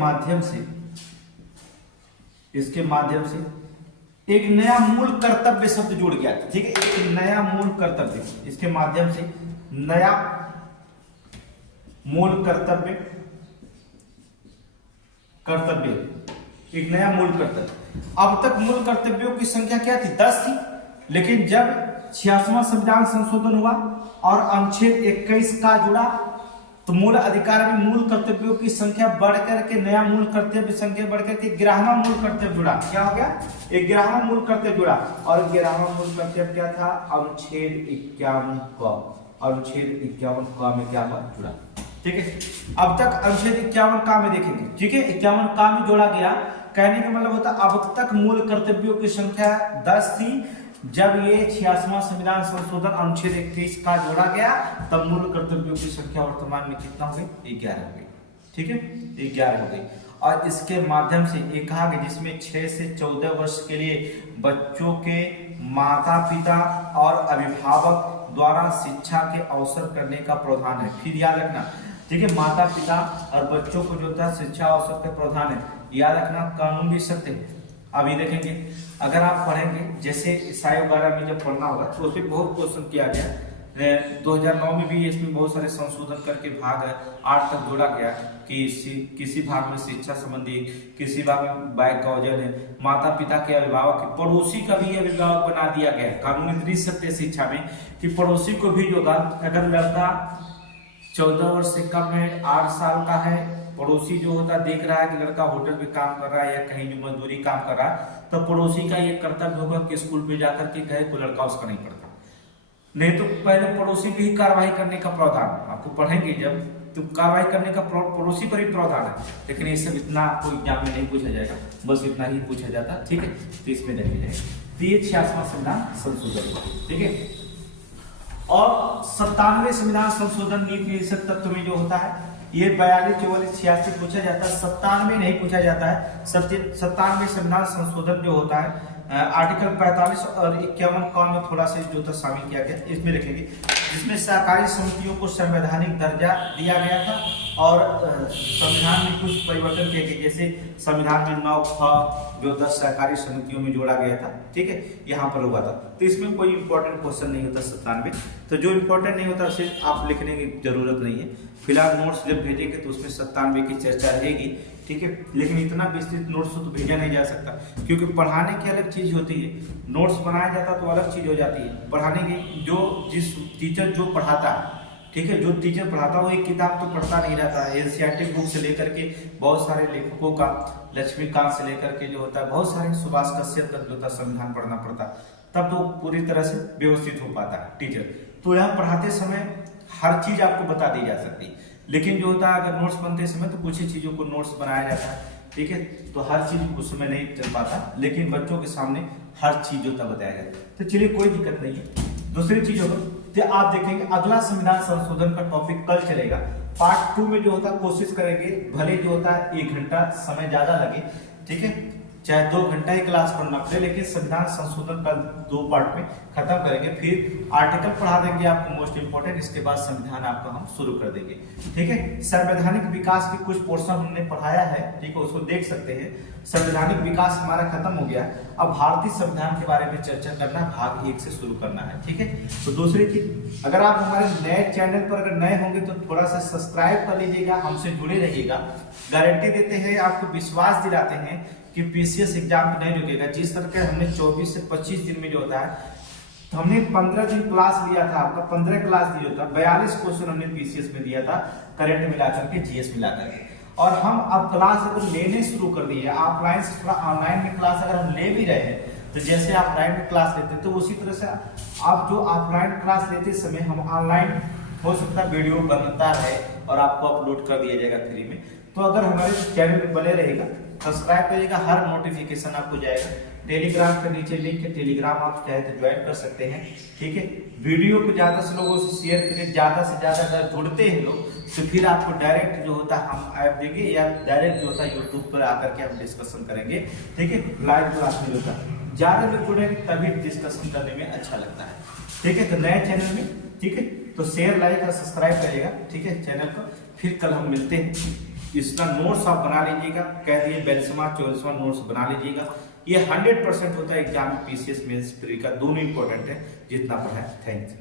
माध्यम से एक नया मूल कर्तव्य शब्द जुड़ गया था। ठीक है, एक नया मूल कर्तव्य, इसके माध्यम से नया मूल कर्तव्य, एक नया मूल कर्तव्य। अब तक मूल कर्तव्यों की संख्या क्या थी? 10 थी, लेकिन जब 86वां संविधान संशोधन हुआ और अनुच्छेद 21 का जुड़ा, तो मूल अधिकार में मूल कर्तव्यों की संख्या बढ़कर के नया मूल कर्तव्य संख्या बढ़कर के 11वां मूल कर्तव्य जुड़ा। क्या हो गया? 11वां मूल कर्तव्य जुड़ा। और 11वां मूल कर्तव्य क्या था? अनुच्छेद 51 क, अनुच्छेद 51 क में क्या हुआ? जुड़ा। ठीक है, अब तक अनुच्छेद 51 क में देखेंगे। ठीक है, 51 क में जोड़ा गया। कहने का मतलब होता अब तक मूल कर्तव्यों की संख्या 10 थी, जब ये 86वां संविधान संशोधन अनुच्छेद 21 का जोड़ा गया, तब मूल कर्तव्यों की संख्या वर्तमान में कितना हो गई? 11 हो गई। ठीक है, 11 हो गई। और इसके माध्यम से एक कहा गया जिसमें 6 से 14 वर्ष के लिए बच्चों के माता पिता और अभिभावक द्वारा शिक्षा के अवसर करने का प्रावधान है। फिर याद रखना, ठीक है, माता पिता और बच्चों को जो था शिक्षा अवसर का प्रावधान है, याद रखना, कानून भी सत्य है। अभी देखेंगे, अगर आप पढ़ेंगे जैसे ईसाई वगैरह में जब पढ़ना होगा तो उसमें बहुत क्वेश्चन किया गया। 2009 में भी इसमें बहुत सारे संशोधन करके भाग 8 तक जोड़ा गया कि किसी भाग में शिक्षा संबंधी, किसी भाग में बाइक का वजन है, माता पिता के अभिभावक, पड़ोसी का भी अभिभावक बना दिया गया। कानूनी दृश्य शिक्षा में कि पड़ोसी को भी होगा, अगर लड़का 14 वर्ष से कम है, 8 साल का है, पड़ोसी जो होता देख रहा है कि लड़का होटल में काम कर रहा है या कहीं भी मजदूरी काम कर रहा है, तो पड़ोसी का ये कर्तव्य होगा कि स्कूल पे जाकर के कहे कोई लड़का उसका नहीं पढ़ता, नहीं तो पहले पड़ोसी पे ही कार्रवाई करने का प्रावधान आपको पढ़ेंगे जब, तो कार्रवाई करने का पड़ोसी पर ही प्रावधान है। लेकिन ये सब इतना कोई एग्जाम में नहीं पूछा जाएगा, बस इतना ही पूछा जाता। ठीक है, तो इसमें देखा जाएगा। तो ये 86वां संविधान संशोधन हुआ। ठीक है, और 97वें संविधान संशोधन नीति निरीक्षक तत्व में जो होता है ये 42, 44, 86 पूछा जाता है, 97 नहीं पूछा जाता है। 97वें संविधान संशोधन जो होता है आर्टिकल 45 और 51 क में थोड़ा सा जो था शामिल किया गया, इसमें लिखेंगे, जिसमें सहकारी समितियों को संवैधानिक दर्जा दिया गया था और संविधान में कुछ परिवर्तन किए गए, जैसे संविधान में 9 ख जो 10 सहकारी समितियों में जोड़ा गया था। ठीक है, यहाँ पर हुआ था। तो इसमें कोई इंपॉर्टेंट क्वेश्चन नहीं होता 97, तो जो इंपॉर्टेंट नहीं होता उसे आप लिखने की जरूरत नहीं है। फिलहाल नोट्स जब भेजेंगे तो उसमें 97 की चर्चा रहेगी। ठीक है, लेकिन इतना विस्तृत नोट्स तो भेजा नहीं जा सकता, क्योंकि पढ़ाने की अलग चीज होती है, नोट्स बनाया जाता तो अलग चीज हो जाती है। पढ़ाने की जो जिस टीचर जो पढ़ाता है, ठीक है, जो टीचर पढ़ाता वो एक किताब तो पढ़ता नहीं रहता है। एनसीईआरटी बुक से लेकर के बहुत सारे लेखकों का, लक्ष्मीकांत से लेकर के जो होता है बहुत सारे, सुभाष कश्यप तक जो था संविधान पढ़ना पड़ता, तब तो पूरी तरह से व्यवस्थित हो पाता है टीचर। तो यहाँ पढ़ाते समय हर चीज आपको बता दी जा सकती है, लेकिन जो होता है अगर नोट्स बनते समय तो कुछ ही चीजों को नोट्स बनाया जाता है। ठीक है, तो हर चीज उस समय नहीं चल पाता, लेकिन बच्चों के सामने हर चीज जो था बताया जाता है। तो चलिए कोई दिक्कत नहीं है। दूसरी चीज होगा तो आप देखेंगे अगला संविधान संशोधन का टॉपिक कल चलेगा। पार्ट 2 में जो होता है कोशिश करेंगे भले जो होता है 1 घंटा समय ज्यादा लगे, ठीक है, चाहे 2 घंटा ही क्लास पढ़ना पड़े, लेकिन संविधान संशोधन कल 2 पार्ट में खत्म करेंगे। फिर आर्टिकल पढ़ा देंगे आपको मोस्ट इंपोर्टेंट, इसके बाद संविधान आपका हम शुरू कर देंगे। ठीक है, संवैधानिक विकास के कुछ पोर्शन हमने पढ़ाया है, ठीक है, उसको देख सकते हैं। संवैधानिक विकास हमारा खत्म हो गया, अब भारतीय संविधान के बारे में चर्चा करना, भाग 1 से शुरू करना है। ठीक है, तो दूसरी चीज, अगर आप हमारे नए चैनल पर अगर नए होंगे तो थोड़ा सा सब्सक्राइब कर लीजिएगा, हमसे जुड़े रहिएगा। गारंटी देते हैं, आपको विश्वास दिलाते हैं कि पीसीएस एग्जाम नहीं रुकेगा। जिस तरह के हमने 24 से 25 दिन में जो होता है, तो हमने 15 दिन क्लास लिया था, आपका 15 क्लास दिया था, 42 क्वेश्चन हमने पीसीएस में दिया था, करंट मिलाकर के, जीएस मिलाकर के। और हम अब क्लास अगर लेने शुरू कर दिए, ऑफलाइन से थोड़ा ऑनलाइन में क्लास अगर हम ले भी रहे हैं, तो जैसे आप ऑनलाइन में क्लास लेते तो उसी तरह से आप जो ऑफलाइन क्लास लेते समय हम ऑनलाइन हो सकता है वीडियो बनता है और आपको अपलोड कर दिया जाएगा फ्री में। तो अगर हमारे चैनल में बने रहेगा, सब्सक्राइब करिएगा, हर नोटिफिकेशन आपको जाएगा। टेलीग्राम के नीचे लिंक है, टेलीग्राम आप चाहे तो ज्वाइन कर सकते हैं, ठीक है। वीडियो को ज्यादा से लोगों से शेयर करें, ज्यादा से ज्यादा अगर जुड़ते हैं लोग तो फिर आपको डायरेक्ट जो होता है हम ऐप देंगे, या डायरेक्ट जो होता है यूट्यूब पर आकर के हम डिस्कशन करेंगे, ठीक है। लाइव क्लास में होता है, ज्यादा लोग जुड़ेंगे तभी डिस्कशन करने में अच्छा लगता है, ठीक है। तो नए चैनल में, ठीक है, तो शेयर, लाइक और सब्सक्राइब करिएगा, ठीक है, चैनल को। फिर कल हम मिलते हैं। इसका नोट्स आप बना लीजिएगा, कह दिए 42वां 44वां नोट्स बना लीजिएगा। ये 100% होता है एग्जाम में, पीसीएस मेंस प्री का, दोनों इंपॉर्टेंट है जितना पढ़ा है। Thank you.